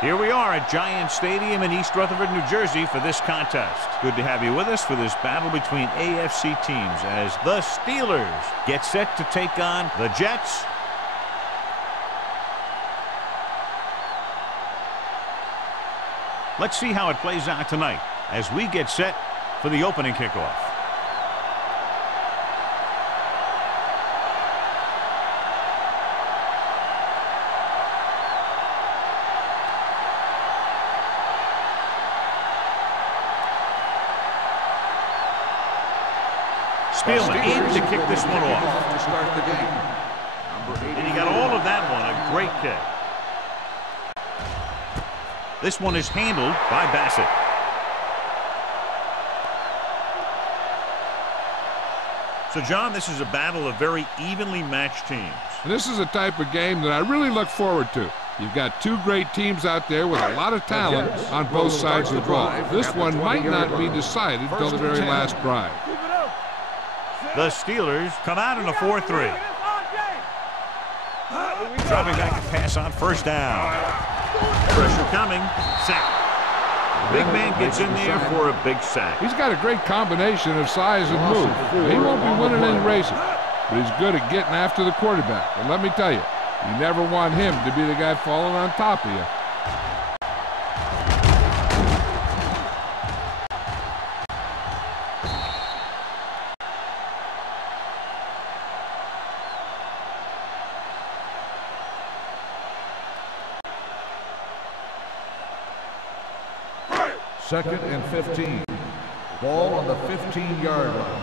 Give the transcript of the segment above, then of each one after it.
Here we are at Giant Stadium in East Rutherford, New Jersey for this contest. Good to have you with us for this battle between AFC teams as the Steelers get set to take on the Jets. Let's see how it plays out tonight as we get set for the opening kickoff. Spielman in to kick this one off. To start the game. And he got all of that one. A great kick. This one is handled by Bassett. So, John, this is a battle of very evenly matched teams. This is a type of game that I really look forward to. You've got two great teams out there with a lot of talent on both sides of the ball. This one might not be decided until the very last drive. The Steelers come out in a 4-3. Dropping back to pass on first down. Pressure coming. Sack. Big man gets in there for a big sack. He's got a great combination of size and move. He won't be winning any races, but he's good at getting after the quarterback. And let me tell you, you never want him to be the guy falling on top of you. Second and 15. Ball on the 15-yard line.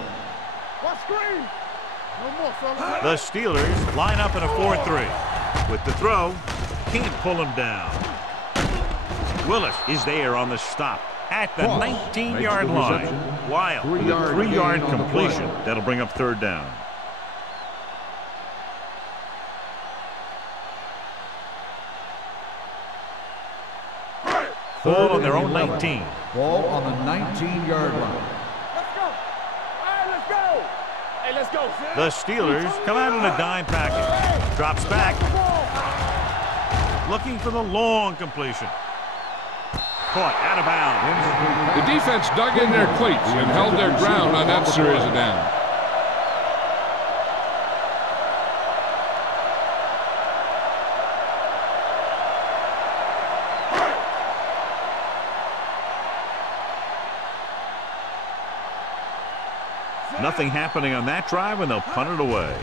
The Steelers line up in a 4-3. With the throw, can't pull him down. Willis is there on the stop at the 19-yard line. Wild with a 3-yard completion. That'll bring up third down. Ball on their own 19. Ball on the 19-yard line. Let's go. All right, let's go. Hey, let's go. The Steelers come out in a dime package. Drops back. Looking for the long completion. Caught out of bounds. The defense dug in their cleats and held their ground on that series of downs. Nothing happening on that drive, and they'll punt it away.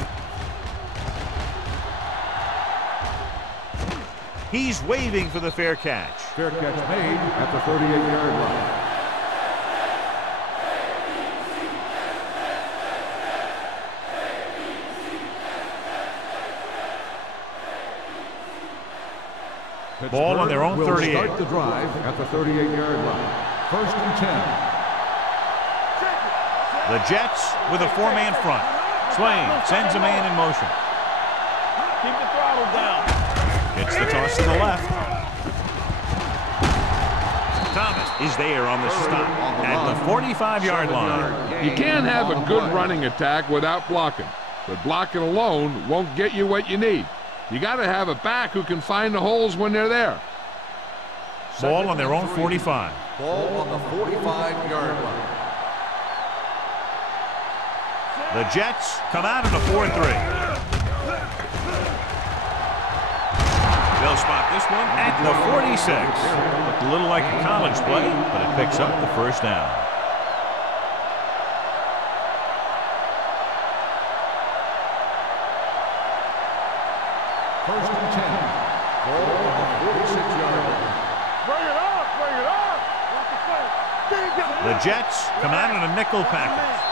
He's waving for the fair catch. Fair catch made at the 38-yard line. Ball on their own 38. Start the drive at the 38-yard line. First and 10. The Jets with a 4-man front. Swain sends a man in motion. Keep the throttle down. Gets the toss to the left. Thomas is there on the stop at the 45-yard line. You can't have a good running attack without blocking, but blocking alone won't get you what you need. You got to have a back who can find the holes when they're there. Ball on their own 45. Ball on the 45-yard line. The Jets come out in a 4-3. They'll spot this one at the 46. Looked a little like a college play, but it picks up the first down. First and 10. Ball on the 46-yard line. Bring it up, bring it up. The Jets come out in a nickel package.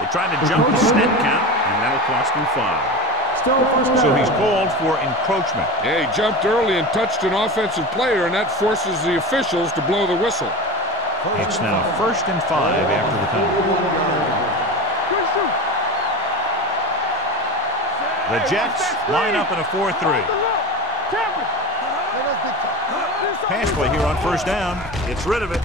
They tried to jump the snap count, and that'll cost him 5. So he's called for encroachment. Yeah, he jumped early and touched an offensive player, and that forces the officials to blow the whistle. It's now 1st and 5 after the penalty. The Jets line up in a 4-3. Pass play here on first down. Gets rid of it.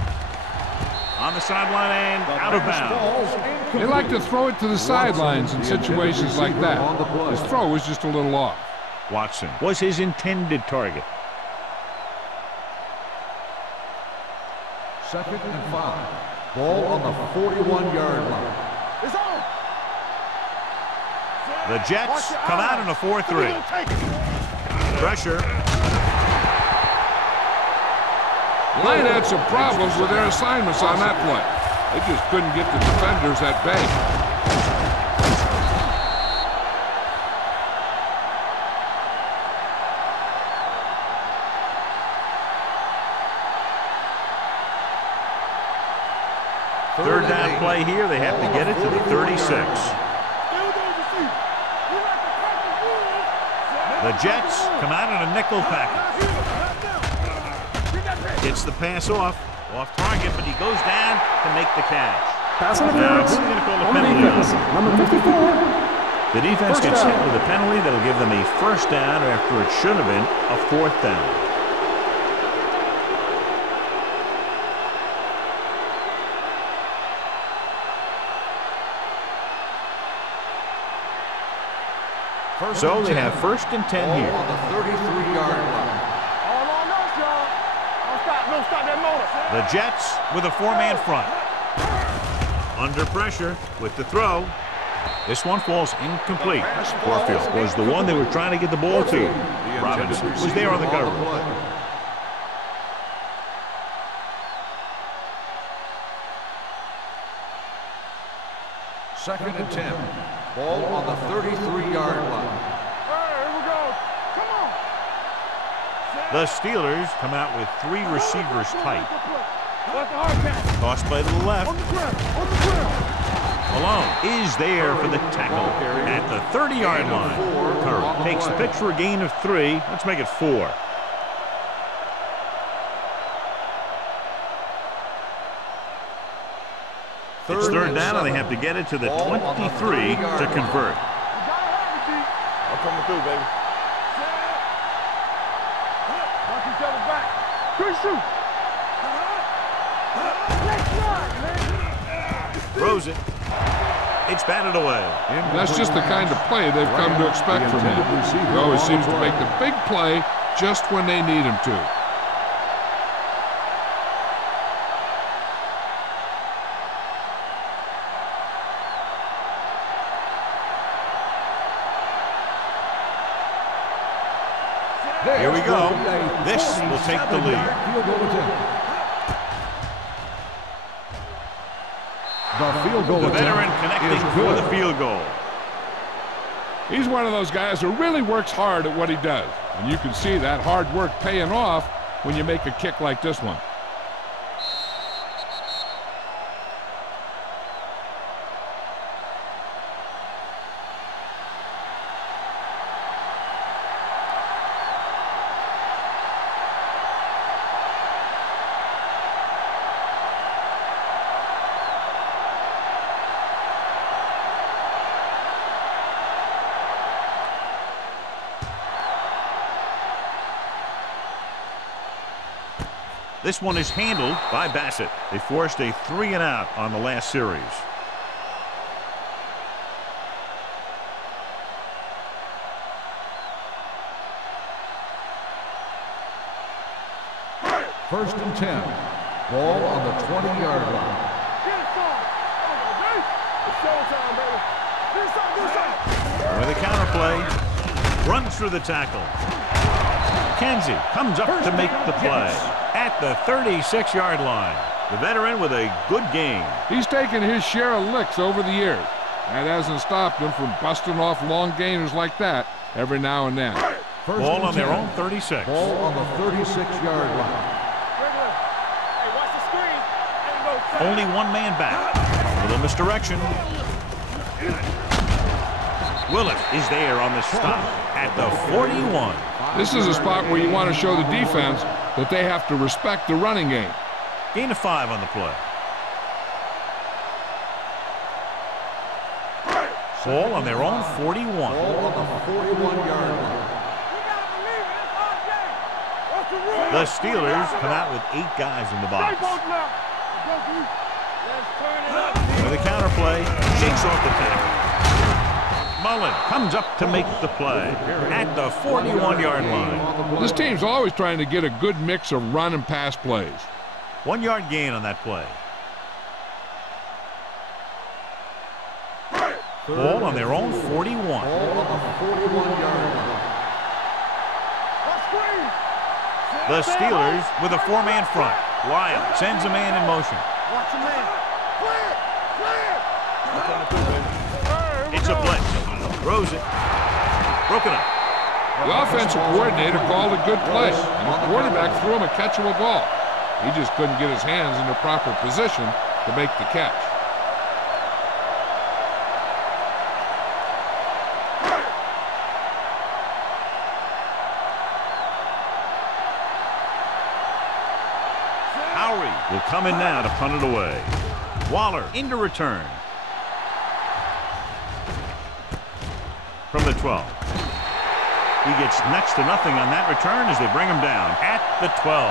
On the sideline and out of bounds. They like to throw it to the sidelines in situations like that. His throw was just a little off. Watson was his intended target. 2nd and 5. Ball on the 41-yard line. It's on. The Jets come out in a 4-3. Pressure. Line had some problems with their assignments on that play. They just couldn't get the defenders at bay. Third down play here. They have to get it to the 36. The Jets come out in a nickel package. Gets the pass off target, but he goes down to make the catch. Pass interference. Now, who's going to call the On penalty? defense, number 54. The defense First gets down. hit with a penalty that'll give them a first down after it should have been a 4th down. So they have 1st and 10 here. On the 33-yard line. All on us, y'all. Don't stop that motor. The Jets with a 4-man front. Under pressure with the throw. This one falls incomplete. Warfield was the one they were trying to get the ball to. Robinson was there on the coverage. 2nd and 10. Ball on the 33-yard line. Here we go. Come on. The Steelers come out with 3 receivers tight. What's the hard pass? Tossed play to the left. On the ground. On the ground. Malone is there for the tackle at the 30-yard line. Curry takes the pitch for a gain of 3. Let's make it 4. It's 3rd down, and they have to get it to the 23 to convert. I'm coming through, baby. Watch each other back. Good shoot. Throws it. It's batted away. That's just the kind of play they've come to expect from him. He always seems to make the big play just when they need him to. Here we go. This will take the lead. The veteran connecting for the field goal. He's one of those guys who really works hard at what he does. And you can see that hard work paying off when you make a kick like this one. This one is handled by Bassett. They forced a 3-and-out on the last series. First and 10. Ball on the 20-yard line. Get it, son. It's showtime, baby. Do something. With a counterplay, runs through the tackle. Kenzie comes up to make the play at the 36-yard line. The veteran with a good game. He's taken his share of licks over the years. That hasn't stopped him from busting off long gainers like that every now and then. Ball on their own 36. Ball on the 36-yard line. Hey, watch the screen. Ain't no Only one man back. A little misdirection. Willis is there on the stop at the 41. This is a spot where you want to show the defense that they have to respect the running game. Gain of 5 on the play. Ball on their own 41. Ball on the 41-yard line. The Steelers come out with 8 guys in the box. With a counterplay, shakes off the tackle. Mullen comes up to make the play at the 41-yard line. This team's always trying to get a good mix of run and pass plays. 1-yard gain on that play. Ball on their own 41. The Steelers with a 4-man front. Lyle sends a man in motion. Watch a man. Clear. It's a blitz. Throws it. Broken up. The offensive coordinator called a good play, and the quarterback threw him a catchable ball. He just couldn't get his hands in the proper position to make the catch. Will come in now to punt it away. Waller into return. From the 12. He gets next to nothing on that return as they bring him down at the 12.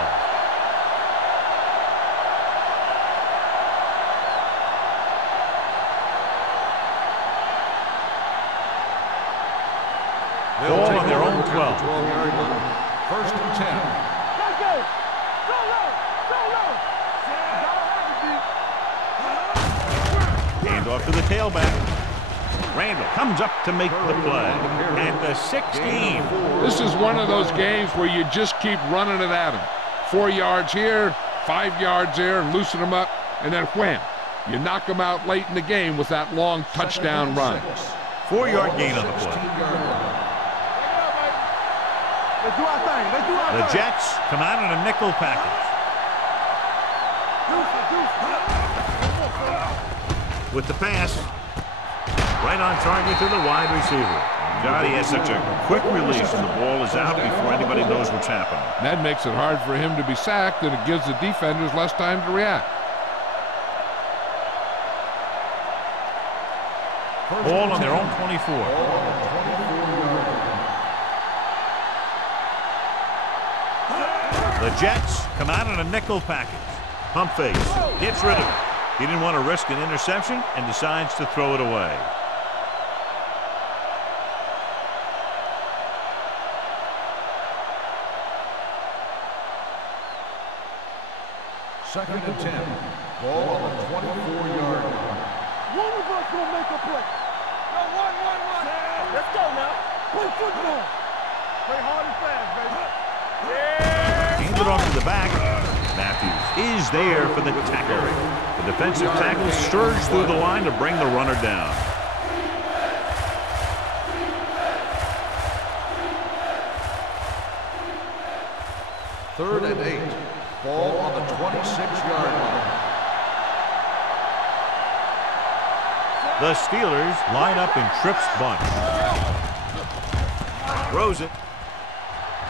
Ball on their own 12. 12-yard line. First and 10. Let's go. Go low. Hand off to the tailback. Randall comes up to make the play at the 16. This is one of those games where you just keep running it at them. 4 yards here, 5 yards there, loosen them up, and then wham. You knock them out late in the game with that long touchdown run. 4-yard gain on the play. Let's do our thing. The Jets come out in a nickel package. With the pass, right on target to the wide receiver. God, he has such a quick release, and the ball is out before anybody knows what's happening. That makes it hard for him to be sacked, and it gives the defenders less time to react. Ball on their own 24. The Jets come out in a nickel package. Pump fake. Gets rid of it. He didn't want to risk an interception and decides to throw it away. Second and 10. Ball on the 24-yard line. One of us will make a play. No, one. Let's go now. Play football. Play hard and fast, baby. Yeah. Hands it off to the back. Matthews is there for the tackle. The defensive tackle surges through the line to bring the runner down. Third and 8. Ball on the 26-yard line. The Steelers line up in trips bunch. Throws it.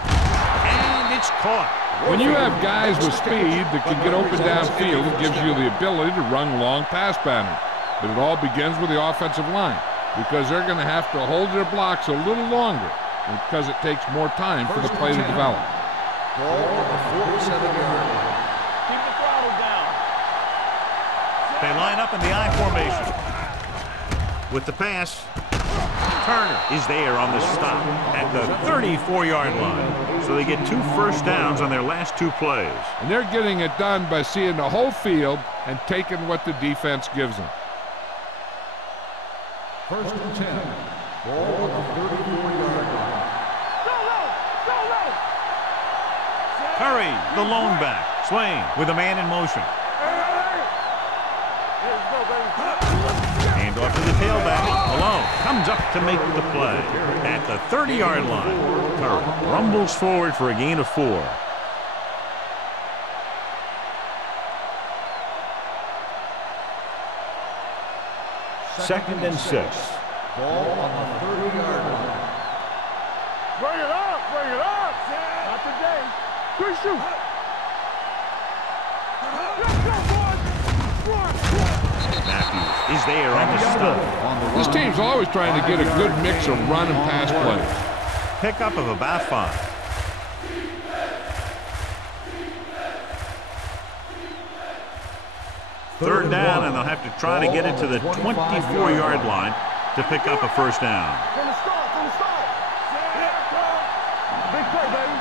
And it's caught. When you have guys with speed that can get open downfield, it gives you the ability to run long pass patterns. But it all begins with the offensive line, because they're going to have to hold their blocks a little longer, because it takes more time for the play to develop. Ball on the 47-yard line. Keep the throttle down. They line up in the I formation. With the pass, Turner is there on the stop at the 34-yard line. So they get 2 first downs on their last 2 plays. And they're getting it done by seeing the whole field and taking what the defense gives them. First and 10. Ball on the 34-yard line. Go low. Curry, the lone back. Swain with a man in motion. Let's go, baby. Hand off to the tailback. Malone comes up to make the play at the 30-yard line. Curry rumbles forward for a gain of 4. Second and 6. Ball on the 30-yard line. Bring it up. Not today. Good shoot. Let's go, boys. Matthews is there on the stop. This team's always trying to get a good mix of run and pass plays. Pickup of about 5. Third down, and they'll have to try to get it to the 24-yard line to pick up a first down. From the start, from the start. Big play, baby.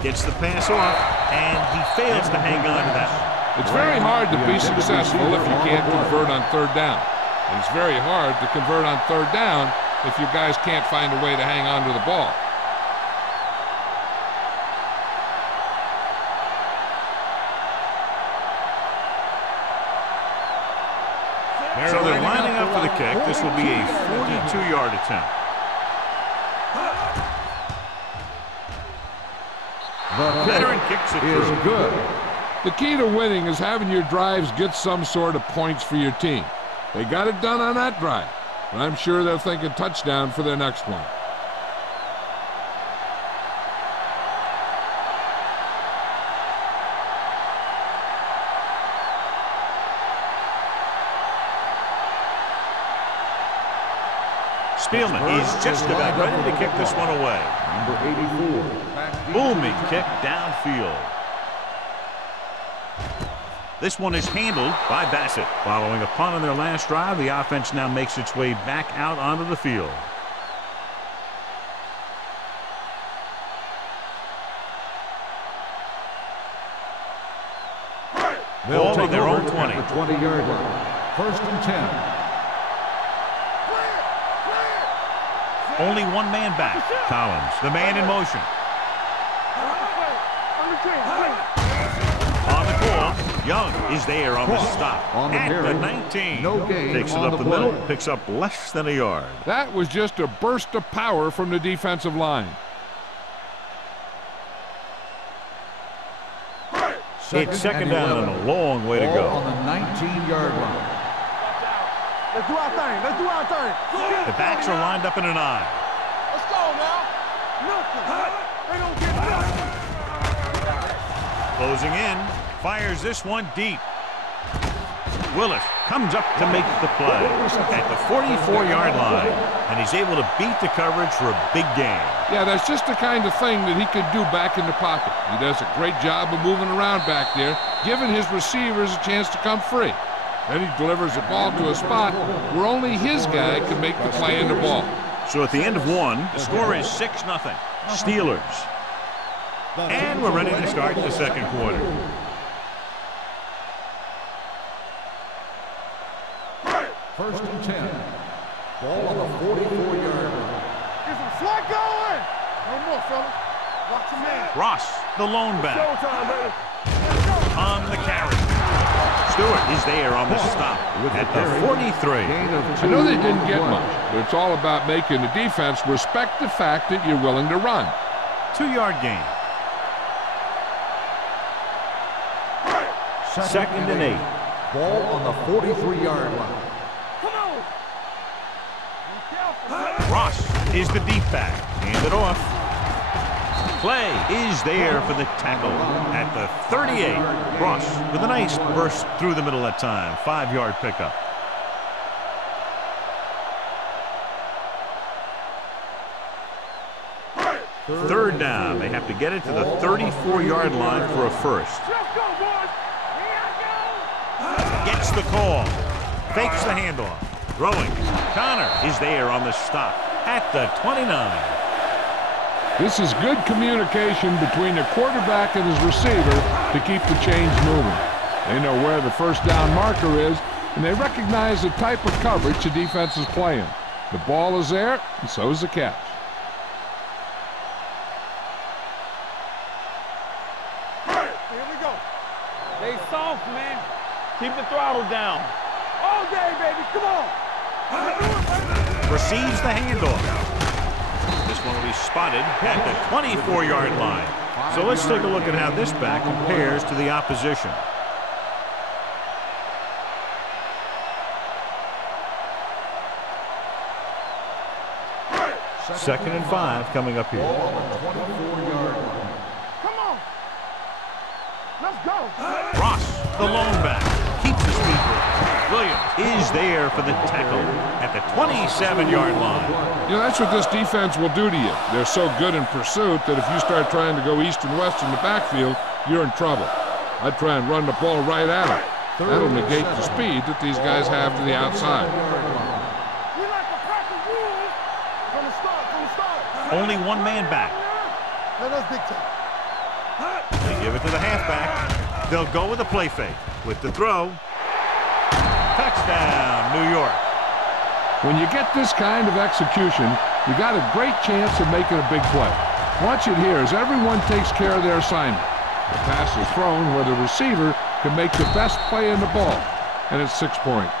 Gets the pass off, and he fails to hang on to that. It's very hard to be successful if you can't convert on third down. And it's very hard to convert on third down if you guys can't find a way to hang on to the ball. So they're lining up for the kick. This will be a 42-yard attempt. The Veteran kicks it is through. good. The key to winning is having your drives get some sort of points for your team. They got it done on that drive, but I'm sure they're thinking touchdown for their next one. Spielman is just about ready to kick this one away. Number 84. Booming kick downfield. This one is handled by Bassett. Following a punt on their last drive, the offense now makes its way back out onto the field. They'll Ball take on their over own 20. at the 20-yard line. First and 10. Only one man back. Collins, the man in motion. On the call, Young is there on the stop. On the at carry. the 19. No gain Takes it on up the the middle, play. picks up less than a yard. That was just a burst of power from the defensive line. It's second down and a long way to Ball go. on the 19-yard line. Let's do our thing. Let's do our thing. The backs are lined up in an eye. Let's go now. Nothing. They don't get nothing. Closing in, fires this one deep. Willis comes up to make the play at the 44-yard line, and he's able to beat the coverage for a big gain. Yeah, that's just the kind of thing that he could do back in the pocket. He does a great job of moving around back there, giving his receivers a chance to come free. Then he delivers the ball to a spot where only his guy can make the play in the ball. So at the end of one, the score is 6-0. Steelers. And we're ready to start the second quarter. First and 10. Ball on the 44-yard line. Get some slack going. No more, fellas. Watch your man. Ross, the lone back, Showtime, baby. Let's go. on the carry. Stewart is there on the stop at the 43. Gain of 2 I know they didn't on get the play. much, but it's all about making the defense respect the fact that you're willing to run. 2-yard gain. Second and 8. Ball on the 43-yard line. Come on. Be careful. Ross is the deep back. Hand it off. Clay is there for the tackle at the 38. Ross with a nice burst through the middle that time. 5-yard pickup. Third down. They have to get it to the 34-yard line for a first. Let's go, boys. Here I go. Gets the call. Fakes the handoff. Throwing. Connor is there on the stop at the 29. This is good communication between the quarterback and his receiver to keep the chains moving. They know where the first down marker is, and they recognize the type of coverage the defense is playing. The ball is there, and so is the catch. Here we go. Stay soft, man. Keep the throttle down. All day, baby. Come on. Receives the handoff. This one will be spotted at the 24-yard line. So let's take a look at how this back compares to the opposition. Second and 5 coming up here. Ball on the 24-yard line. Come on. Let's go. Ross, the lone back, keeps his feet moving. Williams is there for the tackle at the 27-yard line. You know, that's what this defense will do to you. They're so good in pursuit that if you start trying to go east and west in the backfield, you're in trouble. I'd try and run the ball right at them. That'll negate the speed that these guys have to the outside. We like to practice rules from the start. Only one man back. Let us dictate. They give it to the halfback. They'll go with a play fake. With the throw. Touchdown, New York. When you get this kind of execution, you got a great chance of making a big play. Watch it here as everyone takes care of their assignment. The pass is thrown where the receiver can make the best play in the ball, and it's 6 points.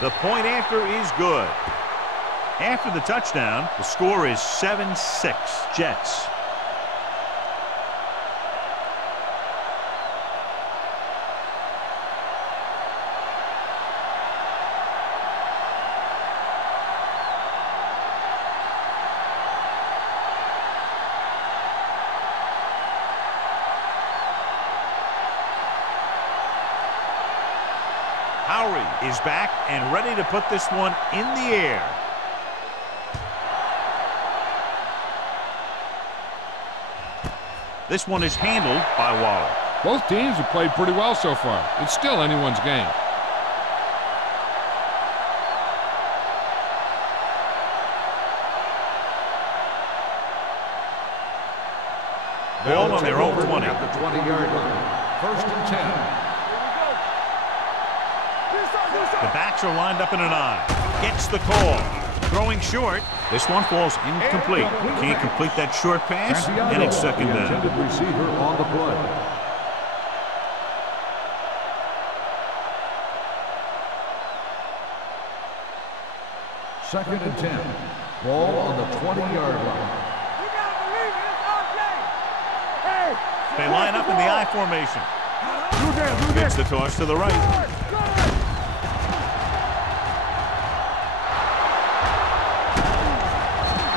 The point after is good. After the touchdown, the score is 7-6 Jets. Is back and ready to put this one in the air. This one is handled by Waller. Both teams have played pretty well so far. It's still anyone's game. Ball on their own 20. At the 20-yard line. First and 10. The backs are lined up in an I. Gets the call. Throwing short. This one falls incomplete. Can't complete that short pass, and it's second the down. intended receiver on the play. Second and 10. Ball on the 20-yard line. You gotta believe it. It's our game. Hey. They line up in the I formation. Do Gets the toss to the right.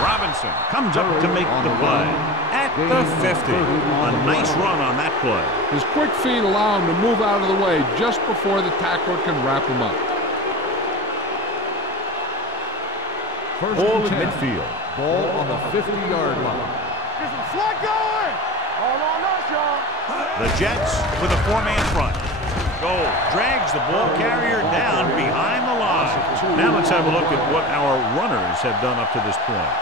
Robinson comes up to make the play at the 50. A nice run on that play. His quick feet allow him to move out of the way just before the tackler can wrap him up. First Ball and in 10. midfield. Ball on the 50-yard line. Get some slack going. All on us, y'all. The Jets with a four-man front. Goal drags the ball carrier down behind the line. Now let's have a look at what our runners have done up to this point.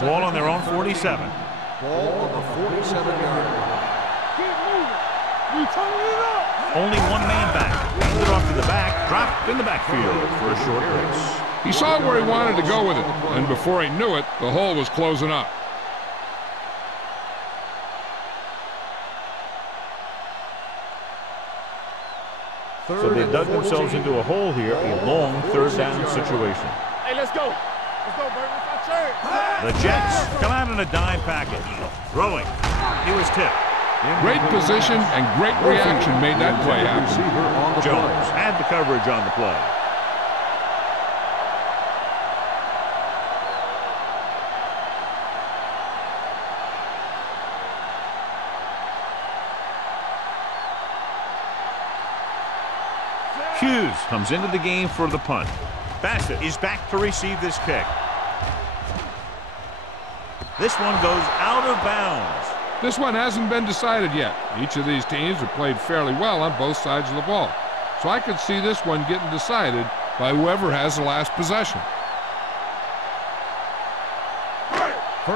Ball on their own 47. Ball on the 47-yard line. Keep moving. We turning it up. Only one man back. Handed off to the back. Dropped in the backfield for a short race. He saw where he wanted to go with it, and before he knew it, the hole was closing up. So they dug themselves into a hole here, a long third down situation. Hey, let's go. Let's go, Bert. It's our turn. The Jets come out in a dime package. Throwing. He was tipped. Great position and great reaction made that play happen. Receiver on the Jones play. had the coverage on the play. Hughes comes into the game for the punt. Bassett is back to receive this kick. This one goes out of bounds. This one hasn't been decided yet. Each of these teams have played fairly well on both sides of the ball. So I could see this one getting decided by whoever has the last possession.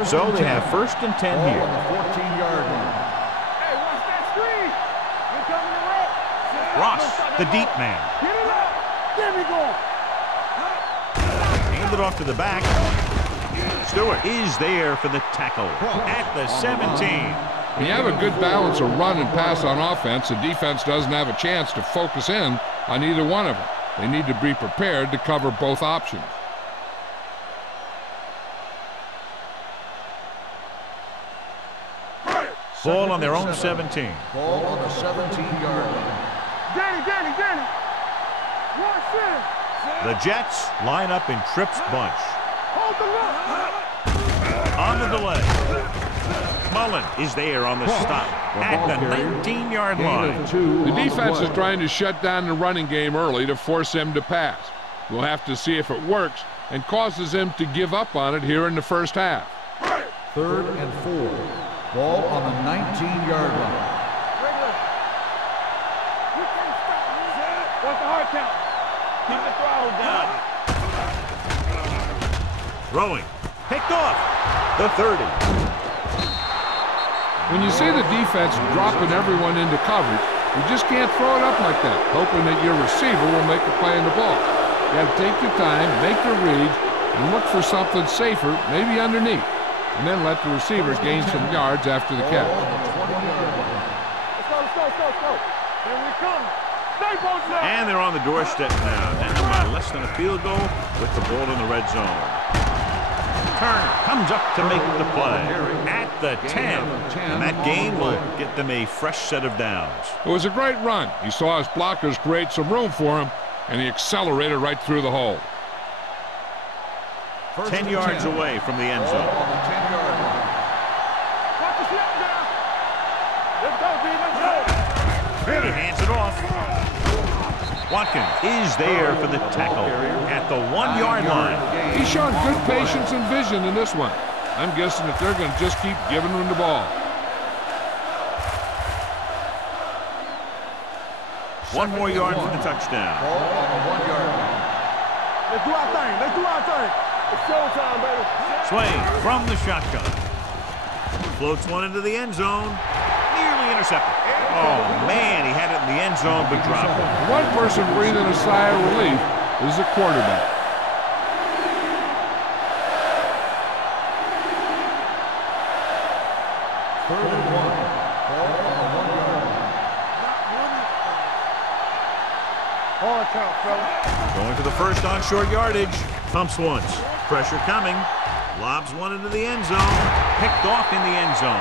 So they have first and 10 Ball here. on the 14-yard line. Hey, watch that screen. Here coming the red. Ross, the deep man. Get it up. There we go. Handed off to the back. Stewart is there for the tackle at the 17. When you have a good balance of run and pass on offense, the defense doesn't have a chance to focus in on either one of them. They need to be prepared to cover both options. Ball on their own 17. Ball on the 17-yard line. Danny. Watch it. The Jets line up in trips bunch. Hold the look. On the delay. Mullen is there on the stop at the 19-yard line. The defense is trying to shut down the running game early to force him to pass. We'll have to see if it works and causes him to give up on it here in the first half. 3rd and 4. Ball on the 19-yard line. We can't stop. What's the hard count? Keep the throttle down. Throwing. Picked off. The 30. When you see the defense dropping everyone into coverage, you just can't throw it up like that, hoping that your receiver will make a play on the ball. You got to take your time, make your reads, and look for something safer, maybe underneath, and then let the receiver gain some yards after the catch. Let's go. Here we come. Stay posted up. And they're on the doorstep now. Down by less than a field goal with the ball in the red zone. Turner comes up to make the play at the 10. And that gain will get them a fresh set of downs. It was a great run. He saw his blockers create some room for him, and he accelerated right through the hole. 10 yards away from the end zone. Watch the slip down. Let's go, B. Let's go. He hands it off. Watkins is there for the tackle at the 1-yard line. He's shown good patience and vision in this one. I'm guessing that they're going to just keep giving him the ball. 1 more yard for the touchdown. Ball on the 1-yard line. Let's do our thing. It's showtime, baby. Swing from the shotgun. Floats one into the end zone. Nearly intercepted. Oh, man, he had it in the end zone, but dropped it. One person breathing a sigh of relief is the quarterback. Third and 1. Ball on the 1-yard line. Hard count, fella. Going for the first on short yardage. Pumps once. Pressure coming. Lobs one into the end zone. Picked off in the end zone.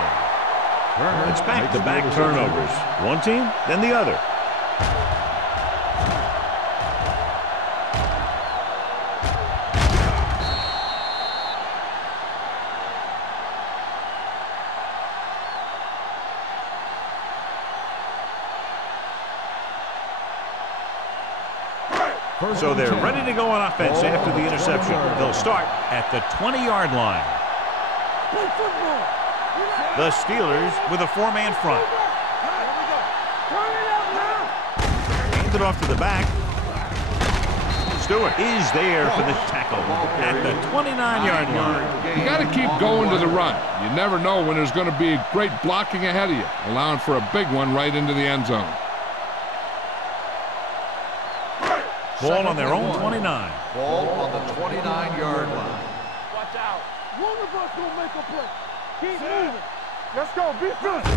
It's back-to-back turnovers. One team, then the other. So they're ready to go on offense after the interception. They'll start at the 20-yard line. Play football. The Steelers with a 4-man front. Turn it up now. Hands it off to the back. Stewart is there for the tackle at the 29-yard line. You got to keep going to the run. You never know when there's going to be great blocking ahead of you, allowing for a big one right into the end zone. Ball on their own 29. Ball on the 29-yard line. Watch out. One of us gonna make a play. Keep moving. Let's go. Be physical.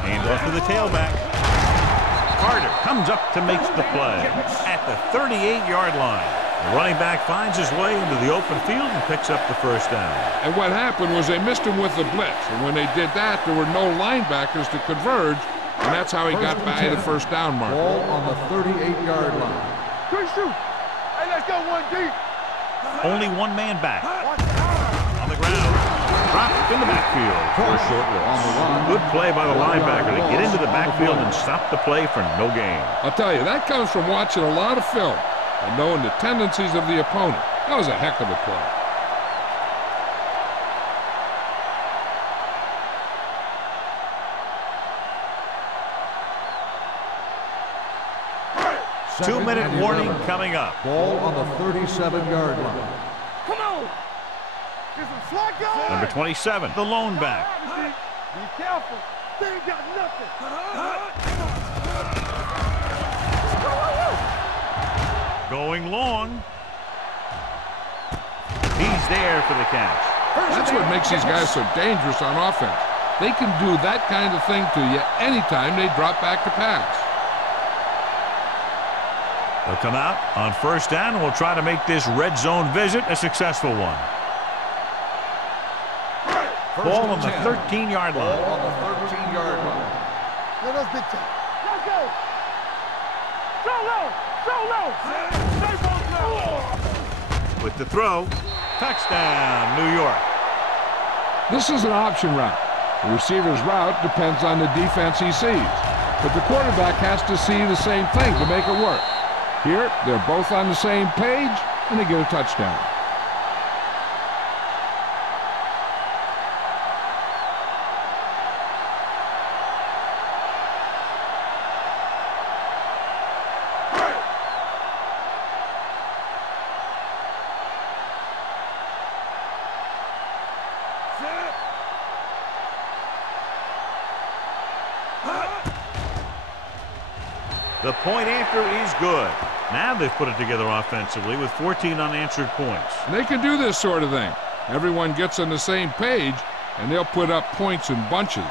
Hands off to the tailback. Carter comes up to make the play at the 38-yard line. The running back finds his way into the open field and picks up the first down. And what happened was they missed him with the blitz. And when they did that, there were no linebackers to converge. And that's how he got by the first down marker. Ball on the 38-yard line. Good shoot. Hey, let's go one deep. Only one man back. On the ground. Dropped in the backfield for a short loss. Good play by the linebacker to get into the backfield and stop the play for no gain. I'll tell you, that comes from watching a lot of film and knowing the tendencies of the opponent. That was a heck of a play. Two-minute warning coming up. Ball on the 37-yard line. Come on. Get some slack going. Number 27, the lone back. Be careful. They ain't got nothing. Going long. He's there for the catch. That's what makes these guys so dangerous on offense. They can do that kind of thing to you anytime they drop back to pass. They'll come out on first down and we'll try to make this red zone visit a successful one. Ball on the 13-yard line. Ball on the 13-yard Let us dictate. Let's go. So low. So low. Stay both low. With the throw, touchdown, New York. This is an option route. The receiver's route depends on the defense he sees, but the quarterback has to see the same thing to make it work. Here, they're both on the same page, and they get a touchdown. The point after is good. Now they've put it together offensively with 14 unanswered points. And they can do this sort of thing. Everyone gets on the same page, and they'll put up points in bunches.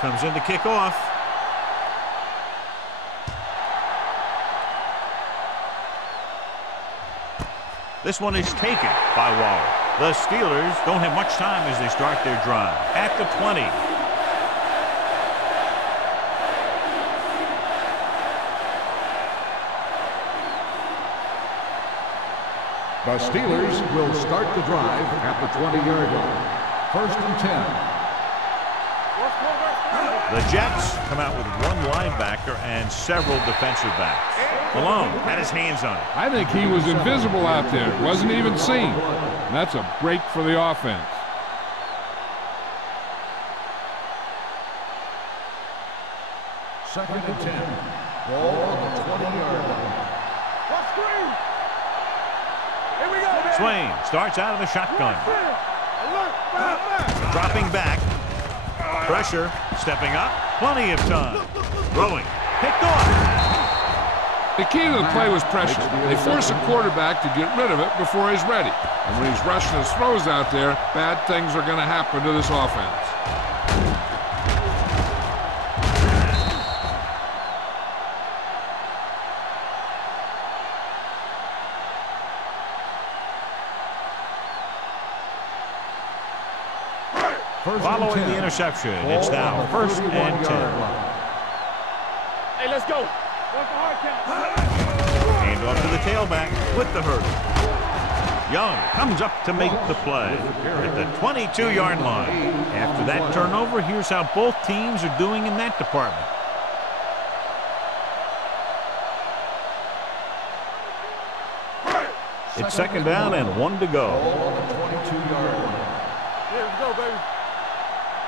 Comes in to kick off. This one is taken by Waller. The Steelers don't have much time as they start their drive. At the 20. The Steelers will start the drive at the 20-yard line. 1st and 10. The Jets come out with one linebacker and several defensive backs. Malone had his hands on it. I think he was invisible out there. Wasn't even seen. And that's a break for the offense. Second and 10. Ball on the 20-yard line. Let's screen. Here we go, man. Swain starts out of the shotgun. Alert. Dropping back. Pressure, stepping up, plenty of time. Throwing, picked off. The key to the play was pressure. They force a quarterback to get rid of it before he's ready. And when he's rushing his throws out there, bad things are going to happen to this offense. Following the interception, it's now 1st and 10. Hey, let's go. What's the hard count? Hand off to the tailback with the hurdle. Young comes up to make the play at the 22-yard line. After that turnover, here's how both teams are doing in that department. It's 2nd down and 1 to go. On the 22-yard line. Here we go, baby.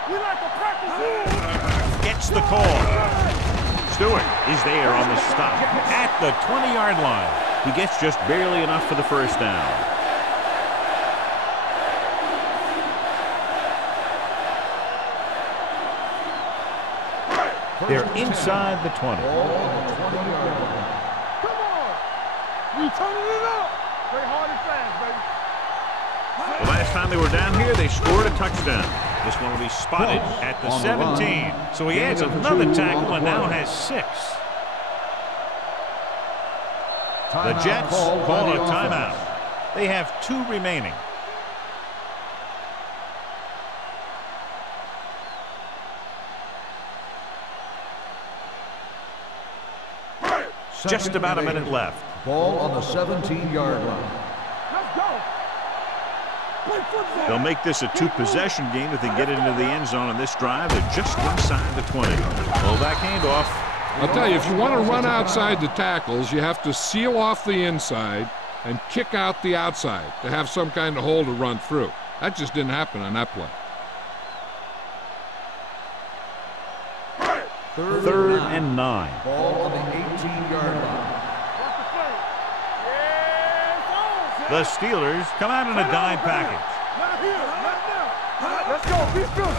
We like to practice. Gets the call. Stewart is there on the stop at the 20-yard line. He gets just barely enough for the 1st down. They're inside the 20. Ball on the 20-yard line. Come on. We turning it up. Play hard and fast, baby. The last time they were down here, they scored a touchdown. This one will be spotted at the 17. So he adds another tackle and now has 6. The Jets call a timeout. They have 2 remaining. Just about a minute left. Ball on the 17-yard line. Let's go. Play football. They'll make this a 2-possession game if they get into the end zone on this drive. They're just inside the 20. Fullback handoff. I'll tell you, if you want to run outside the tackles, you have to seal off the inside and kick out the outside to have some kind of hole to run through. That just didn't happen on that play. 3rd and 9. Ball on the 18-yard line. Watch the play. Yeah, The Steelers come out in a dime package. not here, not now. Let's go, be good.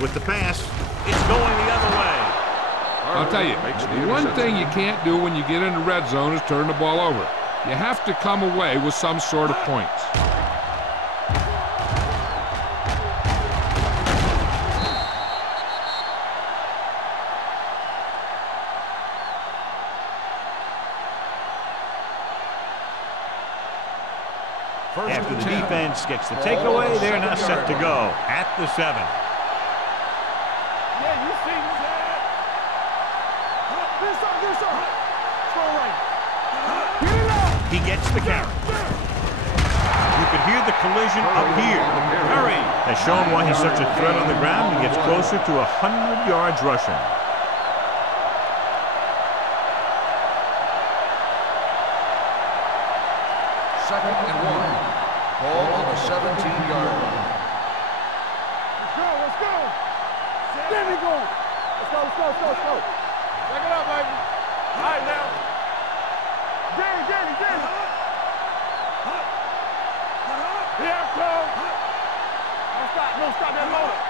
With the pass, it's going the other way. I'll tell you, the one thing you can't do when you get in the red zone is turn the ball over. You have to come away with some sort of points. After the defense gets the takeaway, they're now set to go at the 7. Yeah, you see me. This up. Throw right. Get it up. He gets the carry. You could hear the collision up here. Curry has shown why he's such a threat on the ground. He gets closer to 100 yards rushing. Second and 1. Ball on the 17-yard line. Let's go. There we go. Let's go. Back it up, baby. All right, now. Danny. Here I come. Don't stop that motor.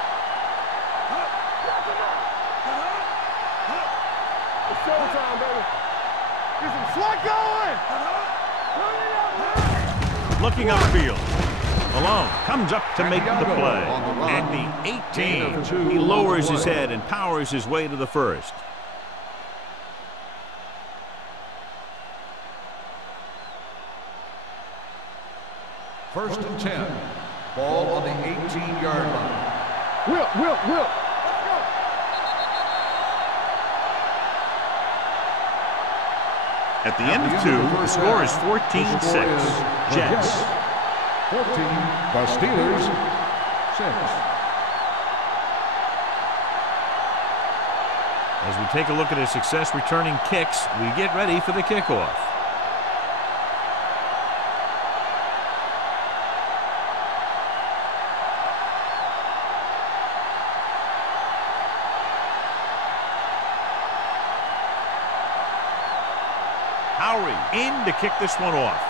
It's showtime, baby. Get some slot going. Turn it up, man. Looking upfield. Malone comes up to make the play. At the 18, he lowers his head and powers his way to the first. First and 10. Ball on the 18-yard line. Whip. Let's go. At the end of 2, the score is 14-6. Jets. 14. The Steelers. 6. As we take a look at his success returning kicks, we get ready for the kickoff. In to kick this one off.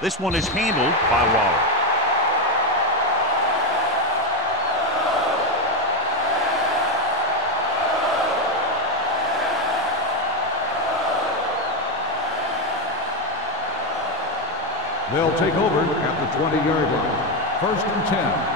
This one is handled by Waller. They'll take over at the 20-yard line. First and 10.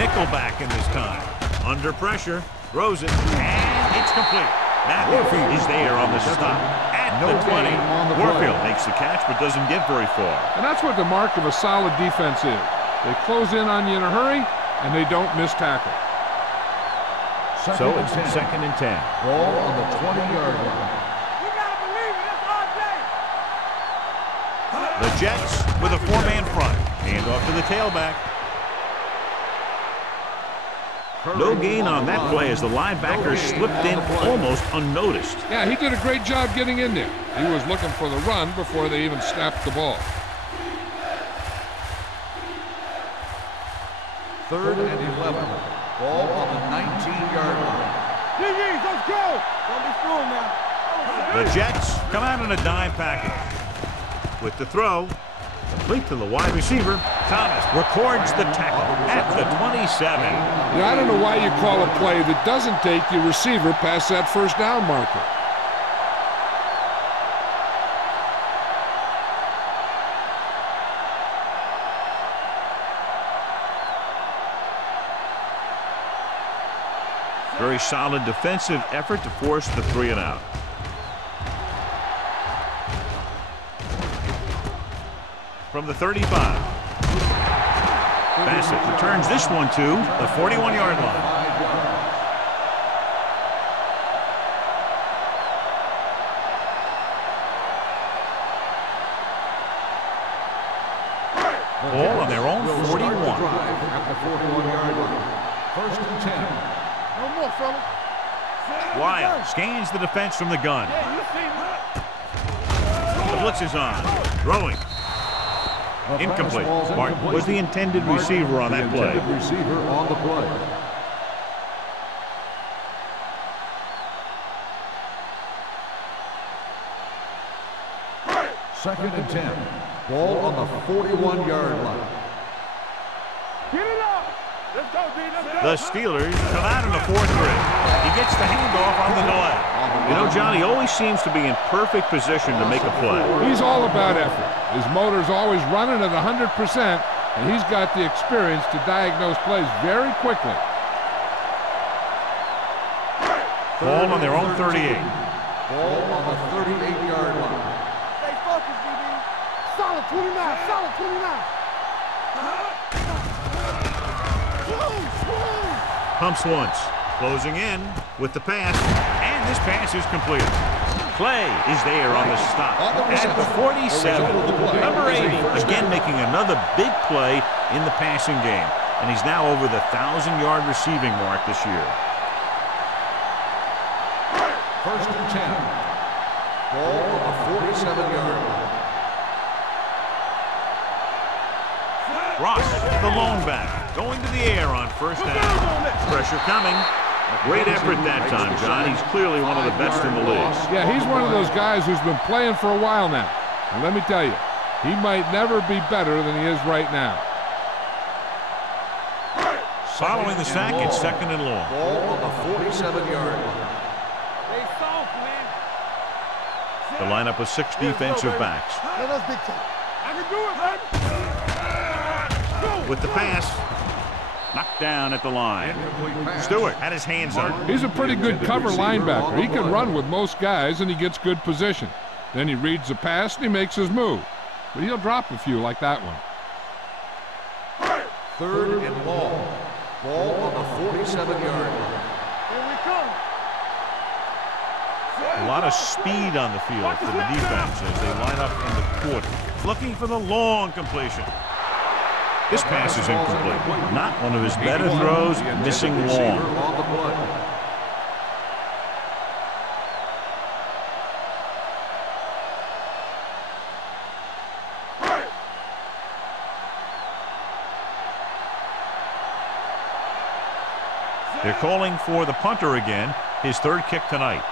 Nickelback in this time. Under pressure, throws it, and it's complete. Matthew is there on the stop at the 20. Warfield makes the catch but doesn't get very far. And that's what the mark of a solid defense is. They close in on you in a hurry, and they don't miss tackle. So it's second and 10. Ball on the 20-yard line. You gotta believe it. That's our day. The Jets with a 4-man front. Hand off to the tailback. No gain on that play as the linebacker slipped in almost unnoticed. Yeah, he did a great job getting in there. He was looking for the run before they even snapped the ball. Third and 11. Ball on the 19-yard line. DBs, let's go. Don't be fooled now. The Jets come out in a dime package. With the throw, complete to the wide receiver. Thomas records the tackle at the 27. Yeah, I don't know why you call a play that doesn't take your receiver past that first down marker. Very solid defensive effort to force the 3 and out. From the 35. Bassett returns this one to the 41-yard line. Ball on their own 41. At the 41-yard line. First and 10. No more, fella. Wild scans the defense from the gun. Yeah, you see me. The blitz is on. Throwing. Incomplete. Martin was the intended receiver on that play. Receiver on the play. Second and 10. Ball on the 41-yard line. Get it up. Let's go, D. Let's go. The Steelers come out in the 4-3. He gets the handoff on the delay. You know, John, he always seems to be in perfect position to make a play. He's all about effort. His motor's always running at 100%, and he's got the experience to diagnose plays very quickly. Ball on their own 38. Ball on the 38-yard line. Stay focused, DB. Solid 29. Solid 29. Pumps once. Closing in with the pass. And this pass is completed. Play is there on the stop at the 47. Number 80, again making another big play in the passing game. And he's now over the 1,000-yard receiving mark this year. First and 10. Ball on the 47-yard line. Ross, the lone back, going to the air on first down. Pressure coming. Great effort that time, John. He's clearly one of the best in the league. Yeah, he's one of those guys who's been playing for a while now. And let me tell you, he might never be better than he is right now. Following the sack, it's second and long. Ball on the 47-yard line. Stay soft, man. The lineup of 6 defensive backs. Let us dictate. I can do it, man. With the pass, knocked down at the line. Stewart had his hands on it. He's a pretty good cover linebacker. He can run with most guys, and he gets good position. Then he reads the pass, and he makes his move. But he'll drop a few like that one. Third and long. Ball on the 47-yard line. Here we come. A lot of speed on the field for the defense as they line up in the quarter. Looking for the long completion. This pass is incomplete. Not one of his better throws, missing long. On the play. They're calling for the punter again, his third kick tonight.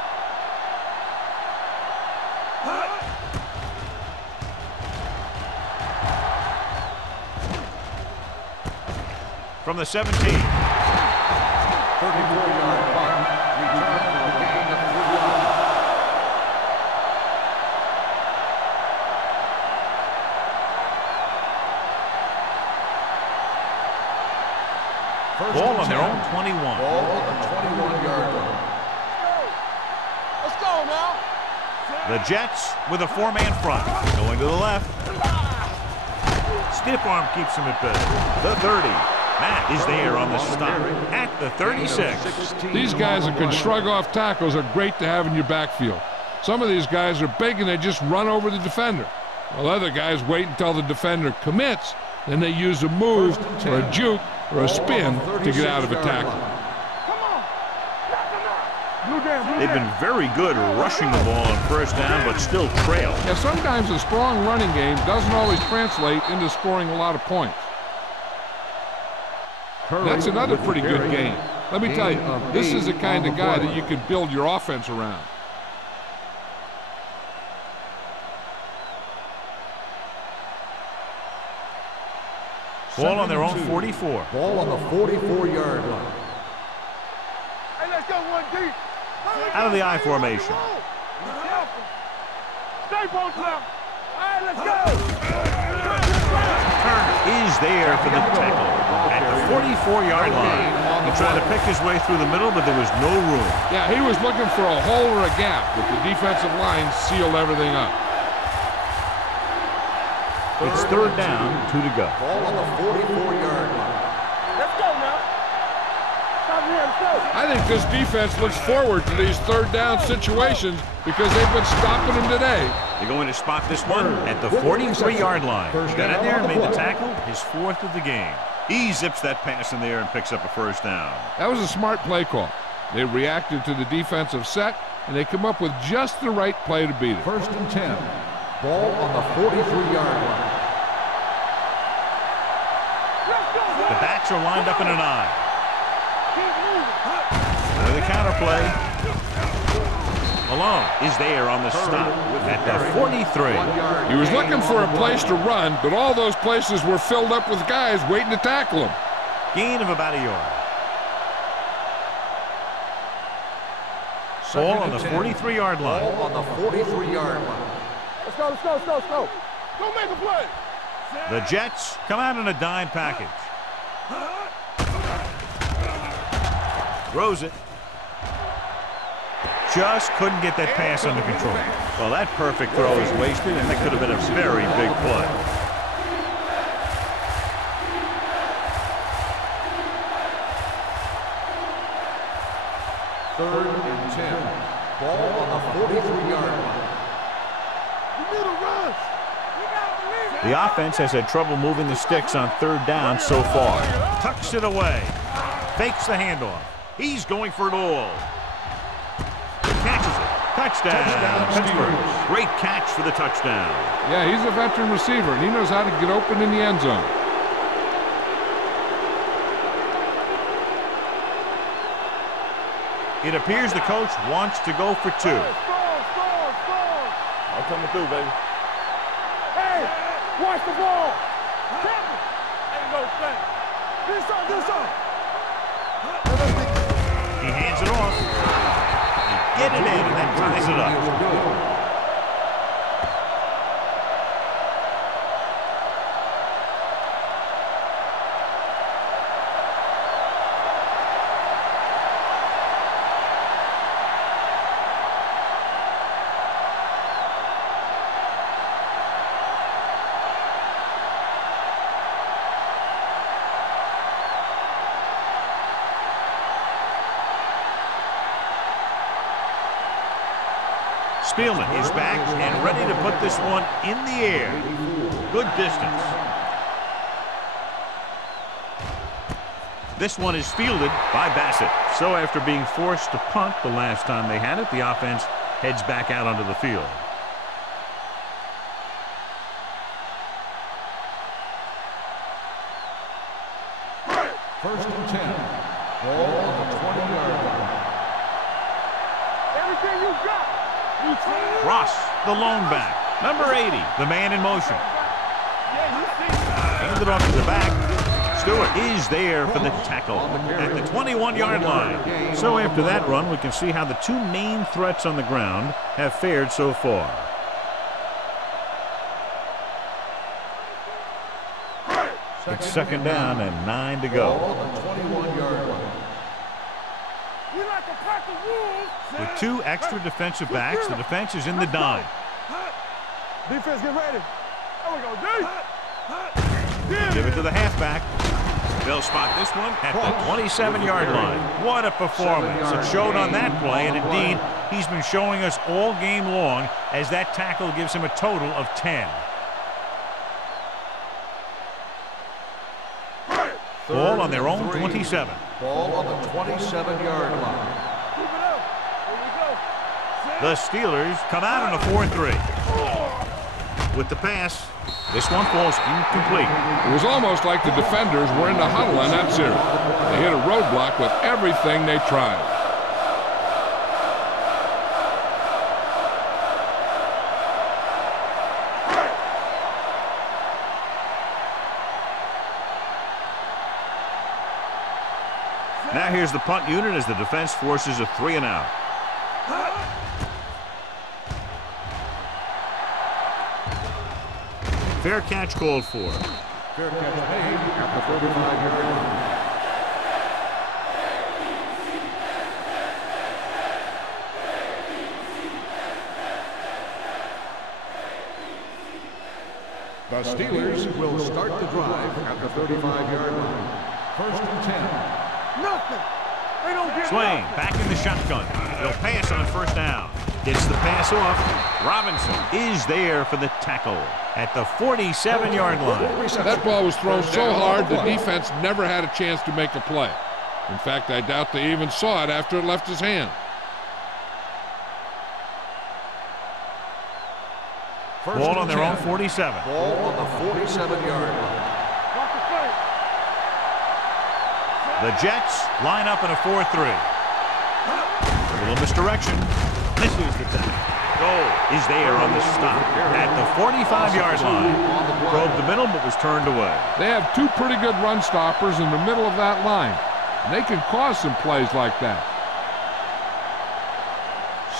From the 17. 34-yard punt. Return for a gain of 3 yards. Ball on their own 21. Ball on the 21-yard line. Let's go now. The Jets with a 4-man front. Going to the left. Stiff arm keeps him at bay. The 30. Matt is there on the stop at the 36. These guys that can shrug off tackles are great to have in your backfield. Some of these guys are big and they just run over the defender. While other guys wait until the defender commits, then they use a move or a juke or a spin to get out of a tackle. Come on. Blue down. They've been very good rushing the ball on first down, but still trail. Yeah, sometimes a strong running game doesn't always translate into scoring a lot of points. That's another pretty good game. Let me tell you, this is the kind of guy that you can build your offense around. Ball on their own 44. Ball on the 44-yard line. Hey, let's go one deep. Out of the I formation. Stay both now. All right, let's go. Turner is there for the tackle at the 44-yard line. He tried to pick his way through the middle, but there was no room. Yeah, he was looking for a hole or a gap, but the defensive line sealed everything up. It's third down, 2 to go. Ball on the 44-yard line. Let's go now. Stop here, let's go. I think this defense looks forward to these third down situations because they've been stopping them today. They're going to spot this one at the 43-yard line. Got in there and made the tackle, his 4th of the game. He zips that pass in there and picks up a first down. That was a smart play call. They reacted to the defensive set, and they come up with just the right play to beat it. First and 10. Ball on the 43-yard line. The backs are lined up in an I. With a counter play. Malone is there on the stop at the 43. He was looking for a place to run, but all those places were filled up with guys waiting to tackle him. Gain of about a yard. Ball on the 43-yard line. Ball on the 43-yard line. Let's go, let's go, let's go, let's go. Don't make a play. The Jets come out in a dime package. Throws it. just couldn't get that pass under control. Well, that perfect throw is wasted, and that could have been a very big play. Third and 10. Ball on the 43-yard line. You need a rush. You gotta believe it. The offense has had trouble moving the sticks on third down so far. Tucks it away. Fakes the handoff. He's going for it all. Catches it. Touchdown. Pittsburgh. Great catch for the touchdown. Yeah, he's a veteran receiver, and he knows how to get open in the end zone. It appears the coach wants to go for two. I'm coming through, baby. Hey, watch the ball. Ain't no thing. This up. He hands it off. They get it in, and that ties it up. Spielman is back and ready to put this one in the air. Good distance. This one is fielded by Bassett. So after being forced to punt the last time they had it, the offense heads back out onto the field. First and 10. Ball on the 20-yard line. Everything you got. Ross, the lone back. Number 80, the man in motion. Handed off to the back. Stewart is there for the tackle at the 21-yard line. So after that run, we can see how the two main threats on the ground have fared so far. It's second down and 9 to go. Ball on the 21-yard line. We like a pack of wolves. With two extra defensive backs, the defense is in the dime. Defense, get ready. There we go, D. Give it to the halfback. They'll spot this one at the 27-yard line. What a performance. It showed on that play, and indeed, he's been showing us all game long as that tackle gives him a total of 10. Ball on their own 27. Ball on the 27-yard line. Keep it up. Here we go. The Steelers come out on a 4-3. With the pass, this one falls incomplete. It was almost like the defenders were in the huddle on that series. They hit a roadblock with everything they tried. Now here's the punt unit as the defense forces a 3-and-out. Fair catch called for. Fair catch made at the 45-yard line. The Steelers will start the drive at the 35-yard line. First and 10. Nothing. They don't get Swain back in the shotgun. They'll pass on first down. Gets the pass off. Robinson is there for the tackle at the 47-yard line. That ball was thrown so hard the defense never had a chance to make a play. In fact, I doubt they even saw it after it left his hand. Ball on their own 47. Ball on the 47-yard line. Watch the play. The Jets line up in a 4-3. A little misdirection. Misses the tackle. Goal is there on the stop at the 45-yard line. Probed the middle but was turned away. They have two pretty good run stoppers in the middle of that line. And they can cause some plays like that.